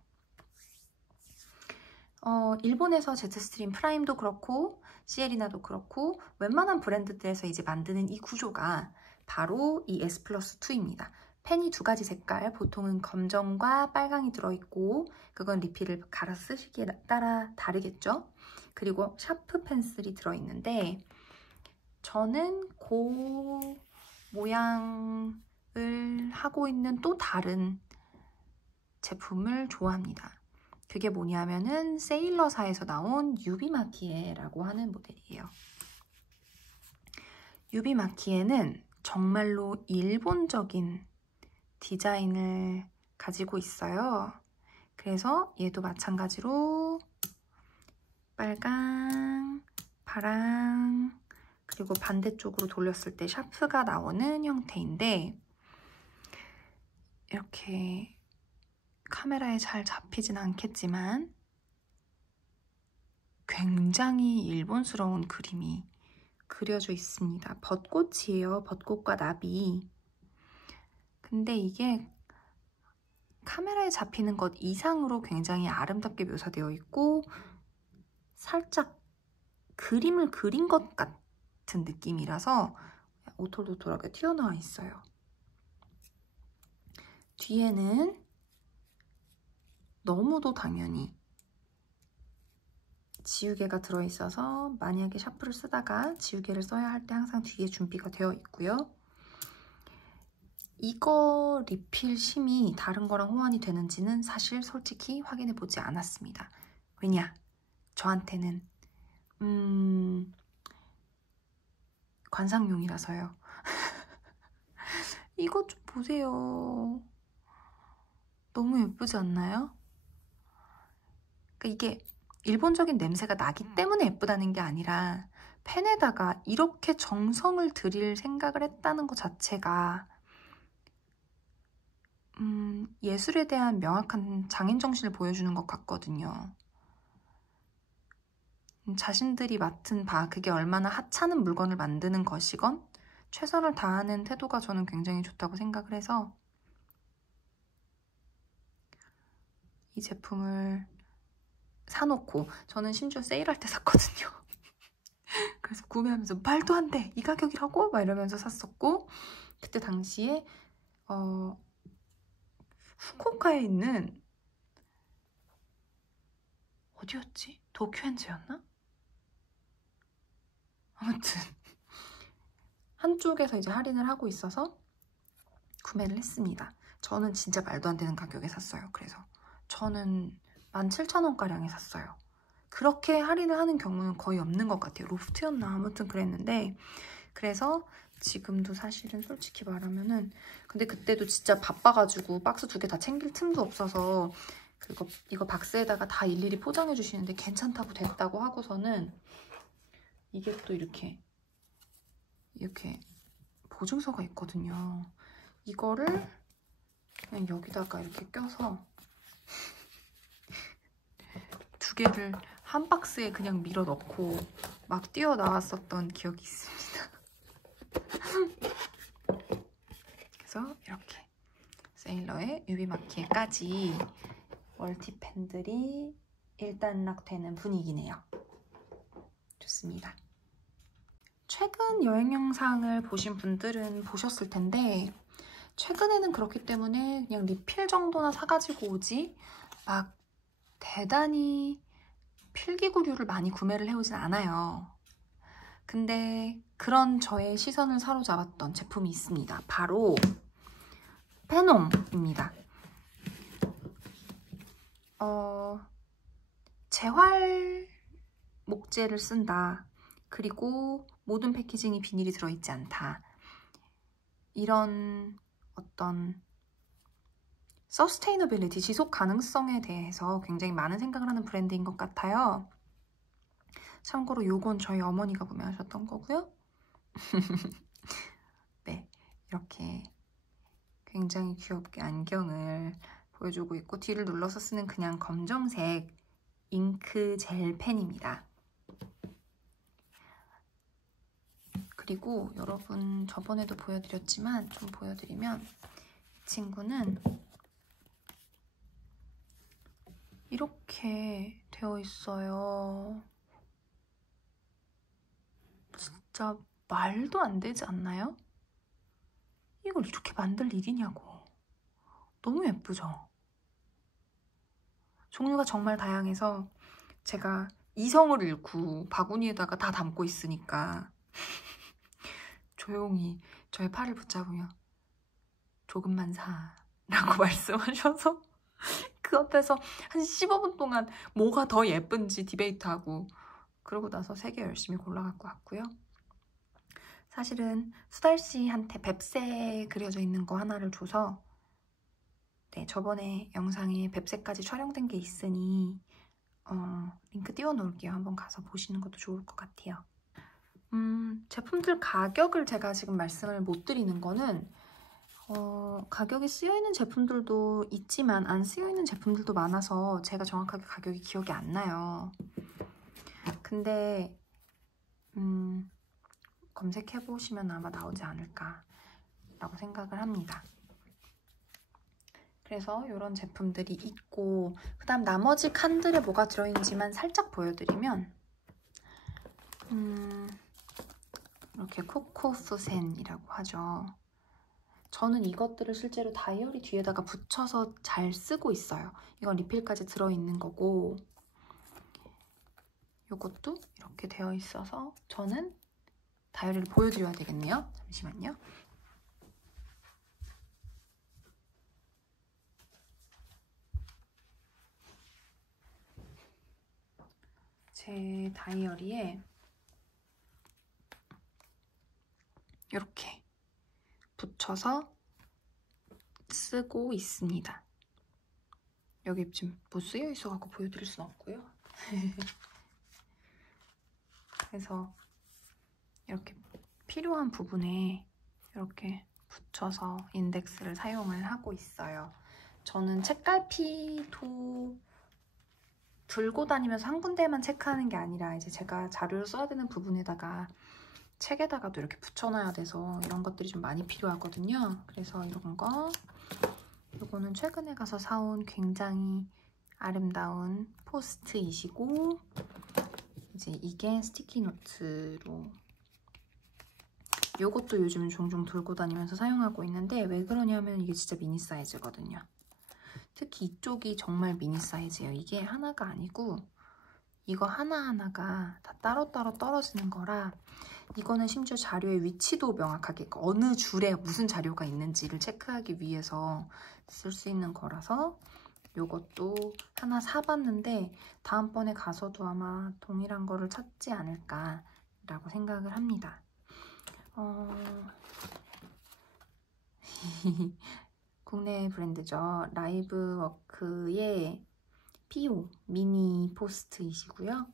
일본에서 제트스트림 프라임도 그렇고 시에리나도 그렇고 웬만한 브랜드들에서 이제 만드는 이 구조가 바로 이 S+2입니다. 펜이 두 가지 색깔, 보통은 검정과 빨강이 들어있고, 그건 리필을 갈아서 쓰시기에 따라 다르겠죠? 그리고 샤프 펜슬이 들어있는데, 저는 그 모양을 하고 있는 또 다른 제품을 좋아합니다. 그게 뭐냐면은 세일러사에서 나온 유비마키에라고 하는 모델이에요. 유비마키에는 정말로 일본적인 디자인을 가지고 있어요. 그래서 얘도 마찬가지로 빨강, 파랑, 그리고 반대쪽으로 돌렸을 때 샤프가 나오는 형태인데, 이렇게 카메라에 잘 잡히진 않겠지만 굉장히 일본스러운 그림이 그려져 있습니다. 벚꽃이에요. 벚꽃과 나비. 근데 이게 카메라에 잡히는 것 이상으로 굉장히 아름답게 묘사되어 있고, 살짝 그림을 그린 것 같은 느낌이라서 오돌도돌하게 튀어나와 있어요. 뒤에는 너무도 당연히 지우개가 들어있어서 만약에 샤프를 쓰다가 지우개를 써야 할 때 항상 뒤에 준비가 되어 있고요. 이거 리필 심이 다른 거랑 호환이 되는지는 사실 솔직히 확인해 보지 않았습니다. 왜냐? 저한테는 관상용이라서요. 이거 좀 보세요. 너무 예쁘지 않나요? 그러니까 이게 일본적인 냄새가 나기 때문에 예쁘다는 게 아니라 펜에다가 이렇게 정성을 들일 생각을 했다는 것 자체가 예술에 대한 명확한 장인정신을 보여주는 것 같거든요. 자신들이 맡은 바, 그게 얼마나 하찮은 물건을 만드는 것이건 최선을 다하는 태도가 저는 굉장히 좋다고 생각을 해서 이 제품을 사놓고, 저는 심지어 세일할 때 샀거든요. 그래서 구매하면서 말도 안 돼! 이 가격이라고? 막 이러면서 샀었고, 그때 당시에 후쿠오카에 있는 어디였지? 도쿄엔즈였나? 아무튼 한쪽에서 이제 할인을 하고 있어서 구매를 했습니다. 저는 진짜 말도 안 되는 가격에 샀어요. 그래서 저는 17,000원가량에 샀어요. 그렇게 할인을 하는 경우는 거의 없는 것 같아요. 로프트였나? 아무튼 그랬는데, 그래서 지금도 사실은 솔직히 말하면은, 근데 그때도 진짜 바빠가지고 박스 2개 다 챙길 틈도 없어서 이거 박스에다가 다 일일이 포장해 주시는데 괜찮다고 됐다고 하고서는, 이게 또 이렇게 보증서가 있거든요. 이거를 그냥 여기다가 이렇게 껴서 2개를 한 박스에 그냥 밀어 넣고 막 뛰어나왔었던 기억이 있습니다. 그래서 이렇게 세일러의 유비마키에까지 멀티펜들이 일단락되는 분위기네요. 좋습니다. 최근 여행 영상을 보신 분들은 보셨을 텐데, 최근에는 그렇기 때문에 그냥 리필 정도나 사가지고 오지 막 대단히 필기구류를 많이 구매를 해오진 않아요. 근데 그런 저의 시선을 사로잡았던 제품이 있습니다. 바로 페놈입니다. 재활 목재를 쓴다. 그리고 모든 패키징이 비닐이 들어있지 않다. 이런 어떤 서스테이너빌리티, 지속 가능성에 대해서 굉장히 많은 생각을 하는 브랜드인 것 같아요. 참고로 요건 저희 어머니가 구매하셨던 거고요. 네, 이렇게 굉장히 귀엽게 안경을 보여주고 있고 뒤를 눌러서 쓰는 그냥 검정색 잉크 젤 펜입니다. 그리고 여러분 저번에도 보여드렸지만 좀 보여드리면 이 친구는 이렇게 되어 있어요. 진짜 말도 안 되지 않나요? 이걸 이렇게 만들 일이냐고. 너무 예쁘죠? 종류가 정말 다양해서 제가 이성을 잃고 바구니에다가 다 담고 있으니까 조용히 저의 팔을 붙잡으며 조금만 사 라고 말씀하셔서 그 앞에서 한 15분 동안 뭐가 더 예쁜지 디베이트하고 그러고 나서 3개 열심히 골라갖고 왔고요. 사실은 수달씨한테 뱁새 그려져 있는 거 하나를 줘서 네, 저번에 영상에 뱁새까지 촬영된 게 있으니 링크 띄워놓을게요. 한번 가서 보시는 것도 좋을 것 같아요. 제품들 가격을 제가 지금 말씀을 못 드리는 거는 가격이 쓰여있는 제품들도 있지만 안 쓰여있는 제품들도 많아서 제가 정확하게 가격이 기억이 안 나요. 근데 검색해보시면 아마 나오지 않을까 라고 생각을 합니다. 그래서 이런 제품들이 있고 그 다음 나머지 칸들에 뭐가 들어있는지만 살짝 보여드리면 이렇게 코코푸센이라고 하죠. 저는 이것들을 실제로 다이어리 뒤에다가 붙여서 잘 쓰고 있어요. 이건 리필까지 들어있는 거고 이것도 이렇게 되어 있어서 저는 다이어리를 보여드려야 되겠네요. 잠시만요. 제 다이어리에 이렇게 붙여서 쓰고 있습니다. 여기 지금 뭐 쓰여 있어갖고 보여드릴 순 없고요. 그래서 이렇게 필요한 부분에 이렇게 붙여서 인덱스를 사용을 하고 있어요. 저는 책갈피도 들고 다니면서 한 군데만 체크하는 게 아니라 이제 제가 자료를 써야 되는 부분에다가 책에다가도 이렇게 붙여놔야 돼서 이런 것들이 좀 많이 필요하거든요. 그래서 이런 거, 이거는 최근에 가서 사온 굉장히 아름다운 포스트잇이고 이제 이게 스티키 노트로 이것도 요즘 종종 들고 다니면서 사용하고 있는데 왜 그러냐면 이게 진짜 미니 사이즈거든요. 특히 이쪽이 정말 미니 사이즈예요. 이게 하나가 아니고 이거 하나하나가 다 따로따로 떨어지는 거라 이거는 심지어 자료의 위치도 명확하게 어느 줄에 무슨 자료가 있는지를 체크하기 위해서 쓸 수 있는 거라서 이것도 하나 사봤는데 다음번에 가서도 아마 동일한 거를 찾지 않을까라고 생각을 합니다. 국내 브랜드죠. 라이브워크의 PO 미니 포스트잇이고요.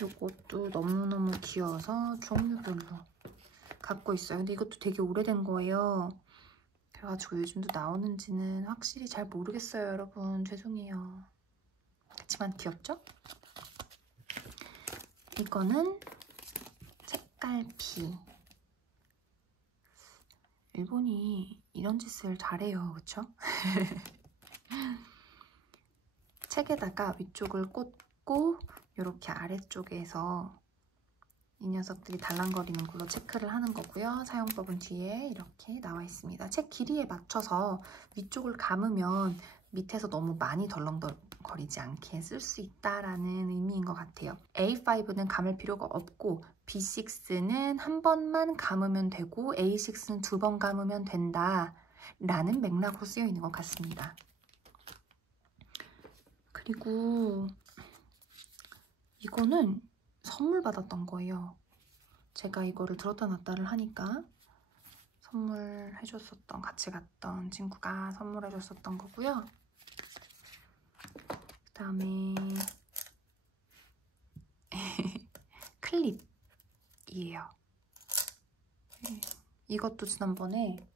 이것도 너무너무 귀여워서 종류별로 갖고 있어요. 근데 이것도 되게 오래된 거예요. 그래가지고 요즘도 나오는지는 확실히 잘 모르겠어요, 여러분. 죄송해요. 그치만 귀엽죠? 이거는 책갈피. 일본이 이런 짓을 잘해요, 그쵸? 책에다가 위쪽을 꽂고 이렇게 아래쪽에서 이 녀석들이 달랑거리는 걸로 체크를 하는 거고요. 사용법은 뒤에 이렇게 나와 있습니다. 책 길이에 맞춰서 위쪽을 감으면 밑에서 너무 많이 덜렁거리지 않게 쓸 수 있다라는 의미인 것 같아요. A5는 감을 필요가 없고 B6는 한 번만 감으면 되고 A6는 2번 감으면 된다 라는 맥락으로 쓰여 있는 것 같습니다. 그리고 이거는 선물 받았던 거예요. 제가 이거를 들었다 놨다를 하니까 선물해줬었던, 같이 갔던 친구가 선물해줬었던 거고요. 그 다음에 클립이에요. 이것도 지난번에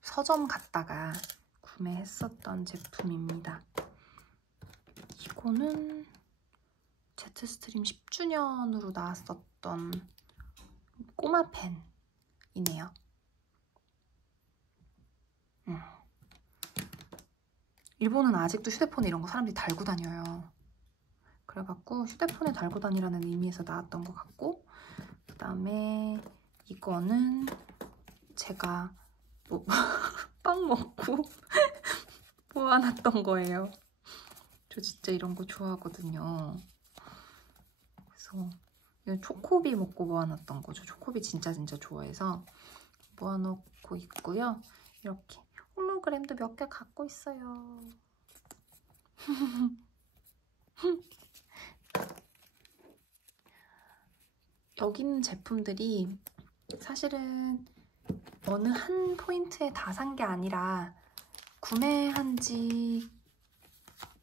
서점 갔다가 구매했었던 제품입니다. 이거는 제트스트림 10주년으로 나왔었던 꼬마 펜이네요. 일본은 아직도 휴대폰에 이런 거 사람들이 달고 다녀요. 그래갖고 휴대폰에 달고 다니라는 의미에서 나왔던 것 같고, 그 다음에 이거는 제가 뭐 빵 먹고 모아놨던 거예요. 저 진짜 이런 거 좋아하거든요. 그래서 이건 초코비 먹고 모아놨던 거죠. 초코비 진짜 좋아해서 모아놓고 있고요. 이렇게 홀로그램도 몇 개 갖고 있어요. 여기 있는 제품들이 사실은 어느 한 포인트에 다 산 게 아니라 구매한 지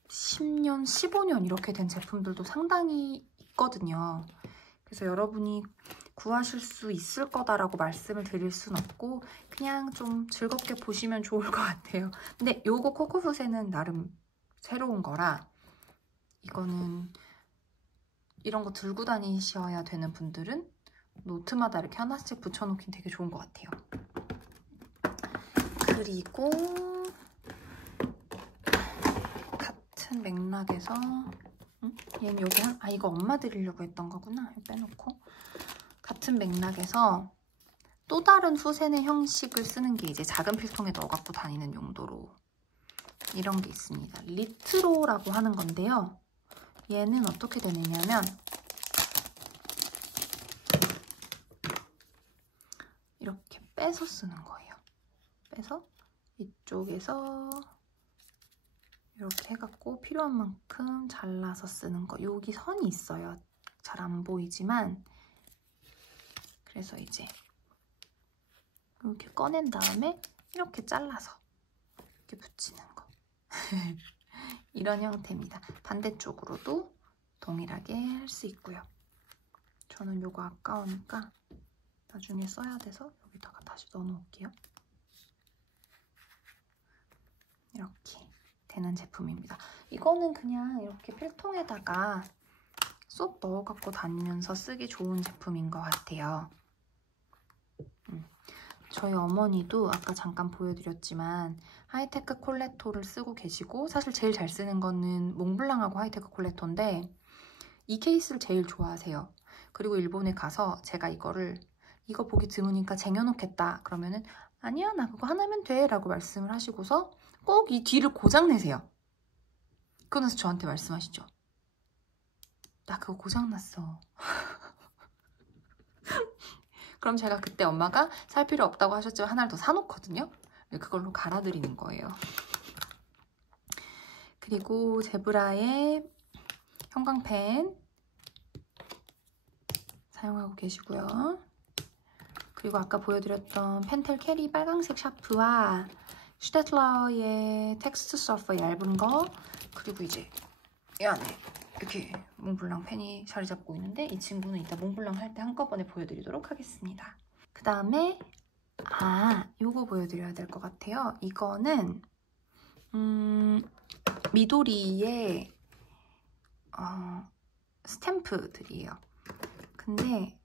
10년, 15년 이렇게 된 제품들도 상당히 있거든요. 그래서 여러분이 구하실 수 있을 거다라고 말씀을 드릴 순 없고 그냥 좀 즐겁게 보시면 좋을 것 같아요. 근데 요거 코코붓에는 나름 새로운 거라 이거는 이런 거 들고 다니셔야 되는 분들은 노트마다 이렇게 하나씩 붙여놓긴 되게 좋은 것 같아요. 그리고 같은 맥락에서 얘는 여기 이거 엄마 드리려고 했던 거구나. 빼놓고 같은 맥락에서 또 다른 후세네 형식을 쓰는 게 이제 작은 필통에 넣어 갖고 다니는 용도로 이런 게 있습니다. 리트로라고 하는 건데요. 얘는 어떻게 되느냐면 이렇게 빼서 쓰는 거예요. 빼서 이쪽에서 이렇게 해갖고 필요한 만큼 잘라서 쓰는 거. 여기 선이 있어요. 잘 안 보이지만 그래서 이제 이렇게 꺼낸 다음에 이렇게 잘라서 이렇게 붙이는 거. 이런 형태입니다. 반대쪽으로도 동일하게 할 수 있고요. 저는 요거 아까우니까 나중에 써야 돼서 여기다가 다시 넣어놓을게요. 이렇게 되는 제품입니다. 이거는 그냥 이렇게 필통에다가 쏙 넣어갖고 다니면서 쓰기 좋은 제품인 것 같아요. 저희 어머니도 아까 잠깐 보여드렸지만 하이테크 콜레토를 쓰고 계시고 사실 제일 잘 쓰는 거는 몽블랑하고 하이테크 콜레토인데 이 케이스를 제일 좋아하세요. 그리고 일본에 가서 제가 이거 보기 드무니까 쟁여놓겠다 그러면은 아니야 나 그거 하나면 돼 라고 말씀을 하시고서 꼭 이 뒤를 고장내세요. 그러면서 저한테 말씀하시죠. 나 그거 고장났어. 그럼 제가 그때 엄마가 살 필요 없다고 하셨지만 하나를 더 사놓거든요. 그걸로 갈아드리는 거예요. 그리고 제브라의 형광펜 사용하고 계시고요. 그리고 아까 보여드렸던 펜텔 캐리 빨강색 샤프와 슈테틀러의 텍스트 서퍼 얇은 거 그리고 이제 이 안에 이렇게 몽블랑 펜이 자리 잡고 있는데 이 친구는 이따 몽블랑 할 때 한꺼번에 보여드리도록 하겠습니다. 그 다음에 요거 보여드려야 될 것 같아요. 이거는 미도리의 스탬프들이에요. 근데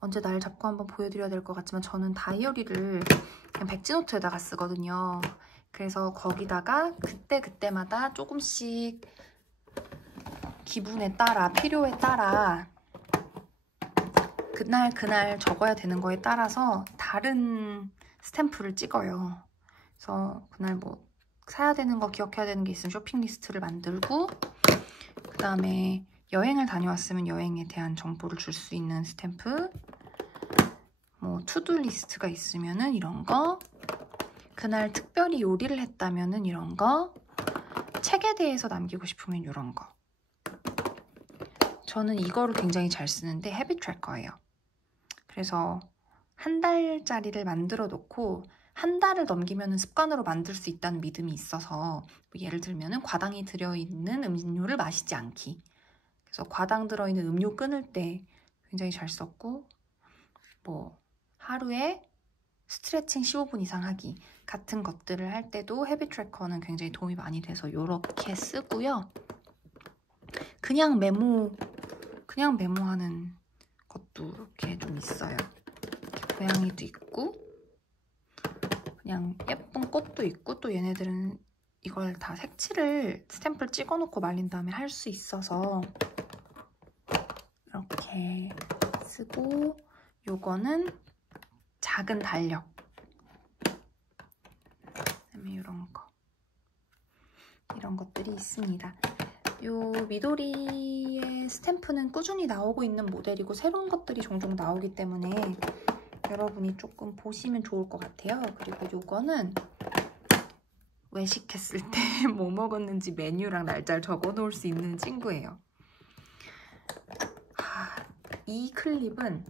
언제 날 잡고 한번 보여드려야 될 것 같지만 저는 다이어리를 그냥 백지노트에다가 쓰거든요. 그래서 거기다가 그때마다 조금씩 기분에 따라, 필요에 따라 그날 적어야 되는 거에 따라서 다른 스탬프를 찍어요. 그래서 그날 뭐 사야 되는 거, 기억해야 되는 게 있으면 쇼핑 리스트를 만들고, 그 다음에 여행을 다녀왔으면 여행에 대한 정보를 줄 수 있는 스탬프, 뭐 투두 리스트가 있으면은 이런 거, 그날 특별히 요리를 했다면은 이런 거, 책에 대해서 남기고 싶으면 이런 거. 저는 이거를 굉장히 잘 쓰는데 헤빗 트래커예요. 그래서 한 달짜리를 만들어 놓고 한 달을 넘기면 습관으로 만들 수 있다는 믿음이 있어서, 뭐 예를 들면 과당이 들어있는 음료를 마시지 않기. 그래서 과당 들어있는 음료 끊을 때 굉장히 잘 썼고, 뭐 하루에 스트레칭 15분 이상 하기 같은 것들을 할 때도 헤빗 트래커는 굉장히 도움이 많이 돼서 이렇게 쓰고요. 그냥 메모하는 것도 이렇게 좀 있어요. 이렇게 고양이도 있고 그냥 예쁜 꽃도 있고, 또 얘네들은 이걸 다 색칠을 스탬프를 찍어놓고 말린 다음에 할 수 있어서 이렇게 쓰고, 요거는 작은 달력, 그다음에 이런 것들이 있습니다. 요 미도리의 스탬프는 꾸준히 나오고 있는 모델이고 새로운 것들이 종종 나오기 때문에 여러분이 조금 보시면 좋을 것 같아요. 그리고 요거는 외식했을 때 뭐 먹었는지 메뉴랑 날짜를 적어 놓을 수 있는 친구예요. 이 클립은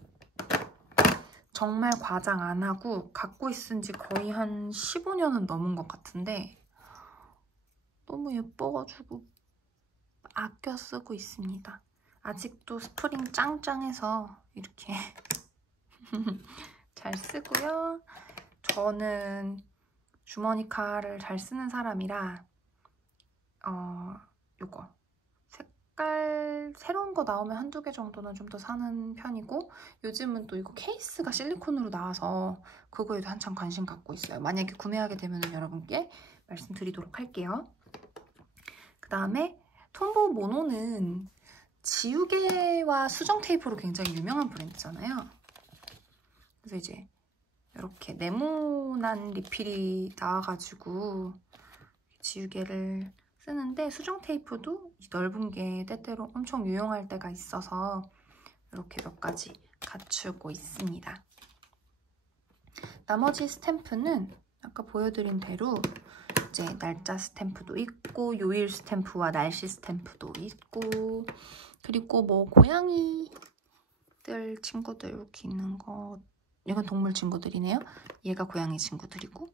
정말 과장 안 하고 갖고 있은 지 거의 한 15년은 넘은 것 같은데 너무 예뻐가지고 아껴 쓰고 있습니다. 아직도 스프링 짱짱해서 이렇게 잘 쓰고요. 저는 주머니 칼을 잘 쓰는 사람이라 요거 색깔 새로운 거 나오면 한두 개 정도는 좀 더 사는 편이고, 요즘은 또 이거 케이스가 실리콘으로 나와서 그거에도 한참 관심 갖고 있어요. 만약에 구매하게 되면 여러분께 말씀드리도록 할게요. 그 다음에 톰보우 모노는 지우개와 수정 테이프로 굉장히 유명한 브랜드잖아요. 그래서 이제 이렇게 네모난 리필이 나와가지고 지우개를 쓰는데, 수정 테이프도 넓은 게 때때로 엄청 유용할 때가 있어서 이렇게 몇 가지 갖추고 있습니다. 나머지 스탬프는 아까 보여드린 대로 이제 날짜 스탬프도 있고 요일 스탬프와 날씨 스탬프도 있고, 그리고 뭐 고양이들 친구들 이렇게 있는 거, 이건 동물 친구들이네요. 얘가 고양이 친구들이고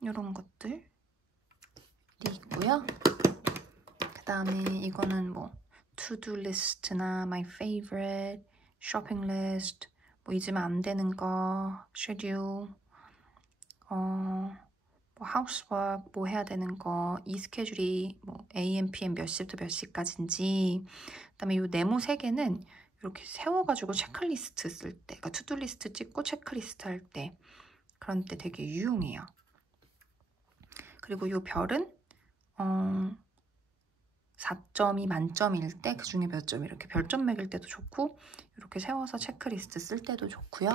이런 것들이 있고요. 그 다음에 이거는 뭐 to-do list나 my favorite, shopping list, 뭐 잊으면 안 되는 거, schedule, 뭐 housework, 뭐 해야 되는 거, 이 스케줄이 뭐 AM, PM 몇 시부터 몇 시까지인지, 그 다음에 이 네모 3개는 이렇게 세워가지고 체크리스트 쓸 때, 그러니까 투두 리스트 찍고 체크리스트 할 때, 그런 때 되게 유용해요. 그리고 이 별은 4점이 만점일 때 그중에 몇 점, 이렇게 별점 매길 때도 좋고 이렇게 세워서 체크리스트 쓸 때도 좋고요.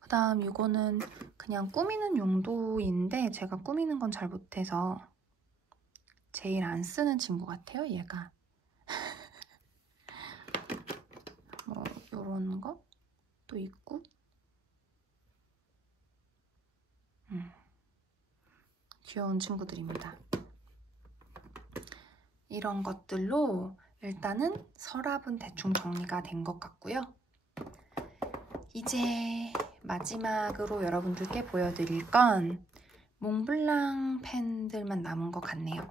그 다음 이거는 그냥 꾸미는 용도인데 제가 꾸미는 건 잘 못해서 제일 안 쓰는 친구 같아요, 얘가. 뭐 이런 것도 있고 귀여운 친구들입니다. 이런 것들로 일단은 서랍은 대충 정리가 된 것 같고요. 이제 마지막으로 여러분들께 보여드릴 건 몽블랑 펜들만 남은 것 같네요.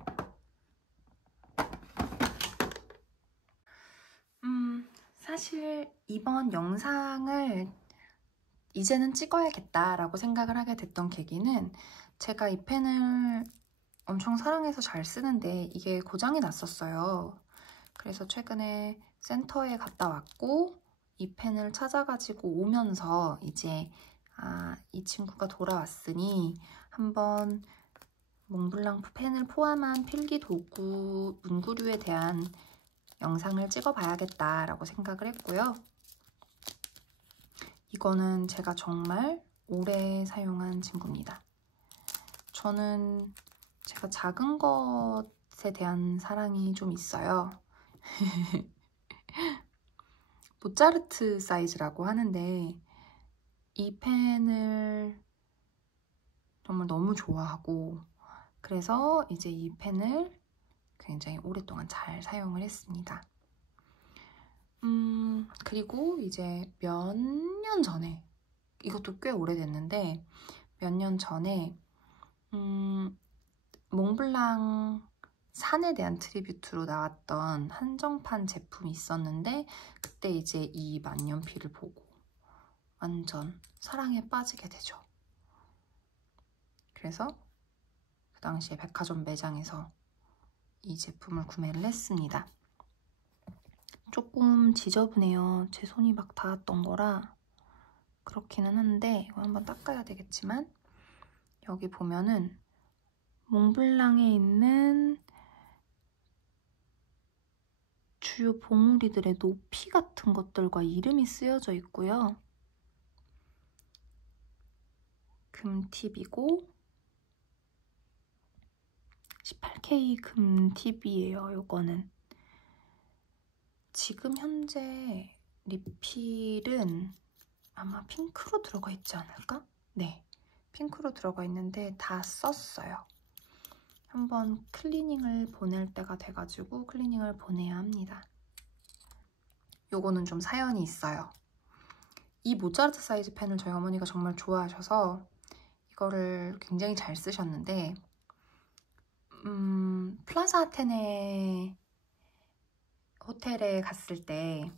사실 이번 영상을 이제는 찍어야겠다라고 생각을 하게 됐던 계기는, 제가 이 펜을 엄청 사랑해서 잘 쓰는데 이게 고장이 났었어요. 그래서 최근에 센터에 갔다 왔고 이 펜을 찾아가지고 오면서 이제 이 친구가 돌아왔으니 한번 몽블랑 펜을 포함한 필기 도구, 문구류에 대한 영상을 찍어봐야겠다라고 생각을 했고요. 이거는 제가 정말 오래 사용한 친구입니다. 저는 제가 작은 것에 대한 사랑이 좀 있어요. 모차르트 사이즈라고 하는데 이 펜을 정말 너무 좋아하고 그래서 이제 이 펜을 굉장히 오랫동안 잘 사용을 했습니다. 그리고 이제 몇 년 전에, 이것도 꽤 오래됐는데 몇 년 전에 몽블랑 산에 대한 트리뷰트로 나왔던 한정판 제품이 있었는데 그때 이제 이 만년필을 보고 완전 사랑에 빠지게 되죠. 그래서 그 당시에 백화점 매장에서 이 제품을 구매를 했습니다. 조금 지저분해요. 제 손이 막 닿았던 거라 그렇기는 한데 이거 한번 닦아야 되겠지만 여기 보면은 몽블랑에 있는 주요 봉우리들의 높이 같은 것들과 이름이 쓰여져 있고요. 금팁이고 18K 금팁이에요. 요거는 지금 현재 리필은 아마 핑크로 들어가 있지 않을까? 네, 핑크로 들어가 있는데 다 썼어요. 한번 클리닝을 보낼 때가 돼가지고 클리닝을 보내야 합니다. 요거는 좀 사연이 있어요. 이 모차르트 사이즈 펜을 저희 어머니가 정말 좋아하셔서 이거를 굉장히 잘 쓰셨는데 플라자 아테네 호텔에 갔을 때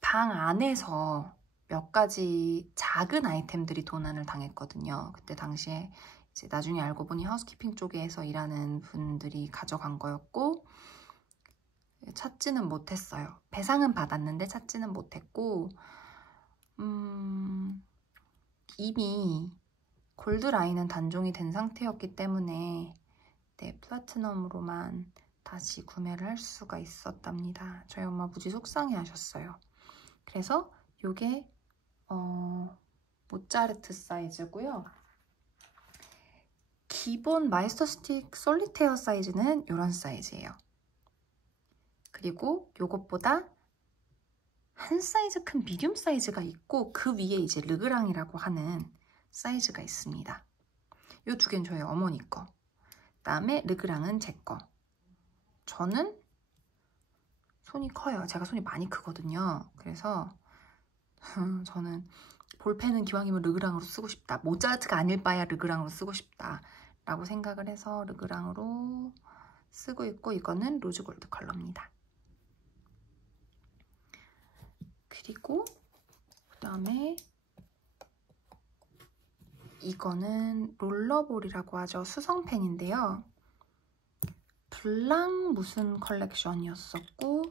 방 안에서 몇 가지 작은 아이템들이 도난을 당했거든요. 그때 당시에 이제 나중에 알고 보니 하우스키핑 쪽에서 일하는 분들이 가져간 거였고 찾지는 못했어요. 배상은 받았는데 찾지는 못했고 이미 골드 라인은 단종이 된 상태였기 때문에 네, 플래티넘으로만 다시 구매를 할 수가 있었답니다. 저희 엄마 무지 속상해 하셨어요. 그래서 요게 모차르트 사이즈고요. 기본 마이스터 스틱 솔리테어 사이즈는 이런 사이즈예요. 그리고 요것보다 한 사이즈 큰 미디움 사이즈가 있고 그 위에 이제 르그랑이라고 하는 사이즈가 있습니다. 요 두 개는 저희 어머니 거. 그다음에 르그랑은 제 거. 저는 손이 커요. 제가 손이 많이 크거든요. 그래서 저는 볼펜은 기왕이면 르그랑으로 쓰고 싶다. 모차르트가 아닐 바야 르그랑으로 쓰고 싶다 라고 생각을 해서 르그랑으로 쓰고 있고 이거는 로즈 골드 컬러입니다. 그리고 그다음에 이거는 롤러볼이라고 하죠. 수성펜인데요. 블랑 무슨 컬렉션이었었고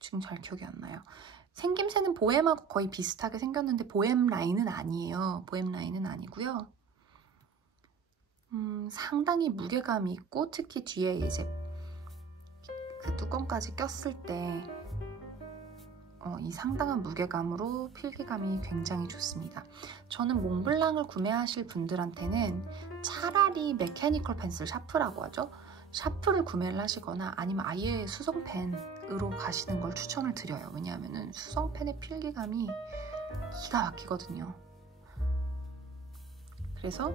지금 잘 기억이 안 나요. 생김새는 보엠하고 거의 비슷하게 생겼는데 보엠 라인은 아니에요. 보엠 라인은 아니고요. 상당히 무게감이 있고 특히 뒤에 이제 그 뚜껑까지 꼈을 때 이 상당한 무게감으로 필기감이 굉장히 좋습니다. 저는 몽블랑을 구매하실 분들한테는 차라리 메캐니컬 펜슬 샤프라고 하죠. 샤프를 구매를 하시거나 아니면 아예 수성펜으로 가시는 걸 추천을 드려요. 왜냐하면 수성펜의 필기감이 기가 막히거든요. 그래서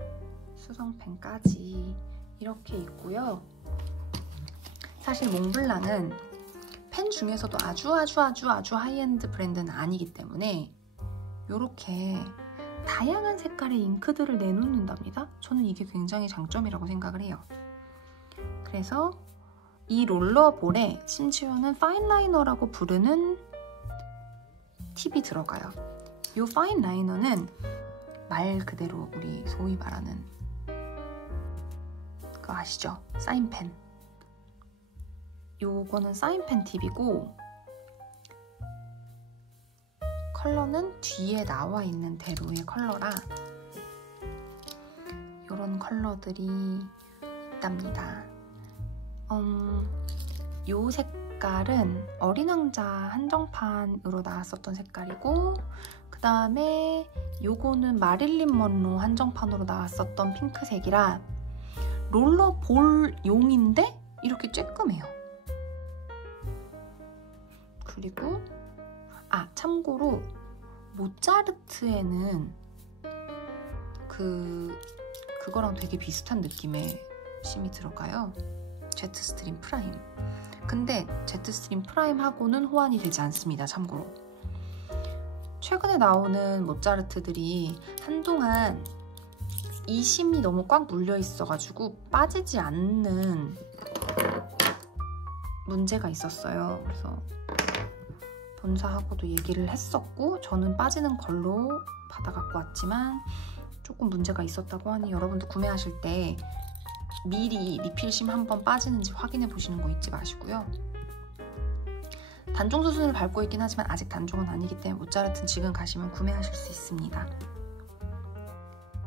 수성펜까지 이렇게 있고요. 사실 몽블랑은 펜 중에서도 아주 하이엔드 브랜드는 아니기 때문에 이렇게 다양한 색깔의 잉크들을 내놓는답니다. 저는 이게 굉장히 장점이라고 생각을 해요. 그래서 이 롤러볼에 심지어는 파인라이너라고 부르는 팁이 들어가요. 이 파인라이너는 말 그대로 우리 소위 말하는 그거 아시죠? 사인펜. 요거는 사인펜 팁이고 컬러는 뒤에 나와 있는 대로의 컬러라 요런 컬러들이 있답니다. 요 색깔 색깔은 어린 왕자 한정판으로 나왔었던 색깔이고, 그 다음에 요거는 마릴린 먼로 한정판으로 나왔었던 핑크색이라 롤러볼용인데 이렇게 쬐끔해요. 그리고 참고로 모짜르트에는 그거랑 되게 비슷한 느낌의 심이 들어가요. 제트스트림 프라임. 근데 제트스트림 프라임하고는 호환이 되지 않습니다. 참고로. 최근에 나오는 모짜르트들이 한동안 이 심이 너무 꽉 눌려 있어가지고 빠지지 않는 문제가 있었어요. 그래서 본사하고도 얘기를 했었고, 저는 빠지는 걸로 받아 갖고 왔지만 조금 문제가 있었다고 하니 여러분도 구매하실 때 미리 리필심 한번 빠지는지 확인해 보시는 거 잊지 마시고요. 단종 수순을 밟고 있긴 하지만 아직 단종은 아니기 때문에 모짜르트는 지금 가시면 구매하실 수 있습니다.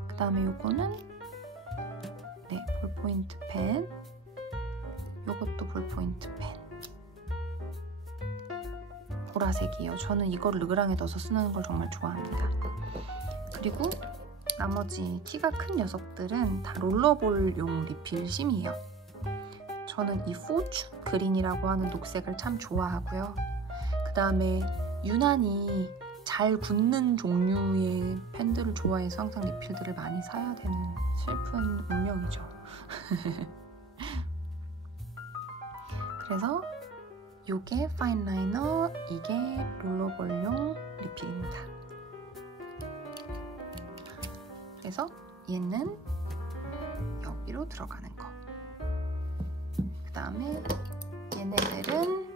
그 다음에 요거는 볼포인트 펜. 요것도 볼포인트 펜. 보라색이에요. 저는 이걸 르그랑에 넣어서 쓰는 걸 정말 좋아합니다. 그리고 나머지 키가 큰 녀석들은 다 롤러볼용 리필심이에요. 저는 이 포춘 그린이라고 하는 녹색을 참 좋아하고요. 그 다음에 유난히 잘 굳는 종류의 펜들을 좋아해서 항상 리필들을 많이 사야 되는 슬픈 운명이죠. 그래서 요게 파인 라이너, 이게 롤러볼용 리필입니다. 그래서 얘는 여기로 들어가는 거. 그 다음에 얘네들은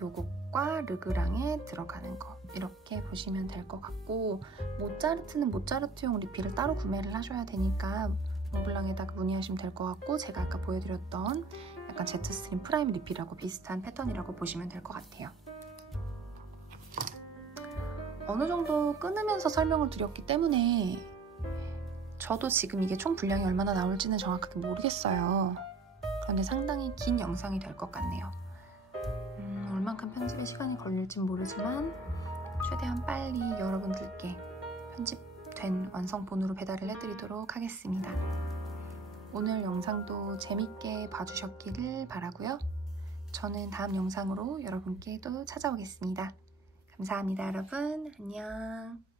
요것과 르그랑에 들어가는 거. 이렇게 보시면 될 것 같고, 모짜르트는 모짜르트용 리필을 따로 구매를 하셔야 되니까 몽블랑에다가 문의하시면 될 것 같고, 제가 아까 보여드렸던 약간 제트스트림 프라임 리필하고 비슷한 패턴이라고 보시면 될 것 같아요. 어느 정도 끊으면서 설명을 드렸기 때문에 저도 지금 이게 총 분량이 얼마나 나올지는 정확하게 모르겠어요. 그런데 상당히 긴 영상이 될 것 같네요. 얼만큼 편집에 시간이 걸릴진 모르지만 최대한 빨리 여러분들께 편집된 완성본으로 배달을 해드리도록 하겠습니다. 오늘 영상도 재밌게 봐주셨기를 바라고요. 저는 다음 영상으로 여러분께 또 찾아오겠습니다. 감사합니다, 여러분. 안녕.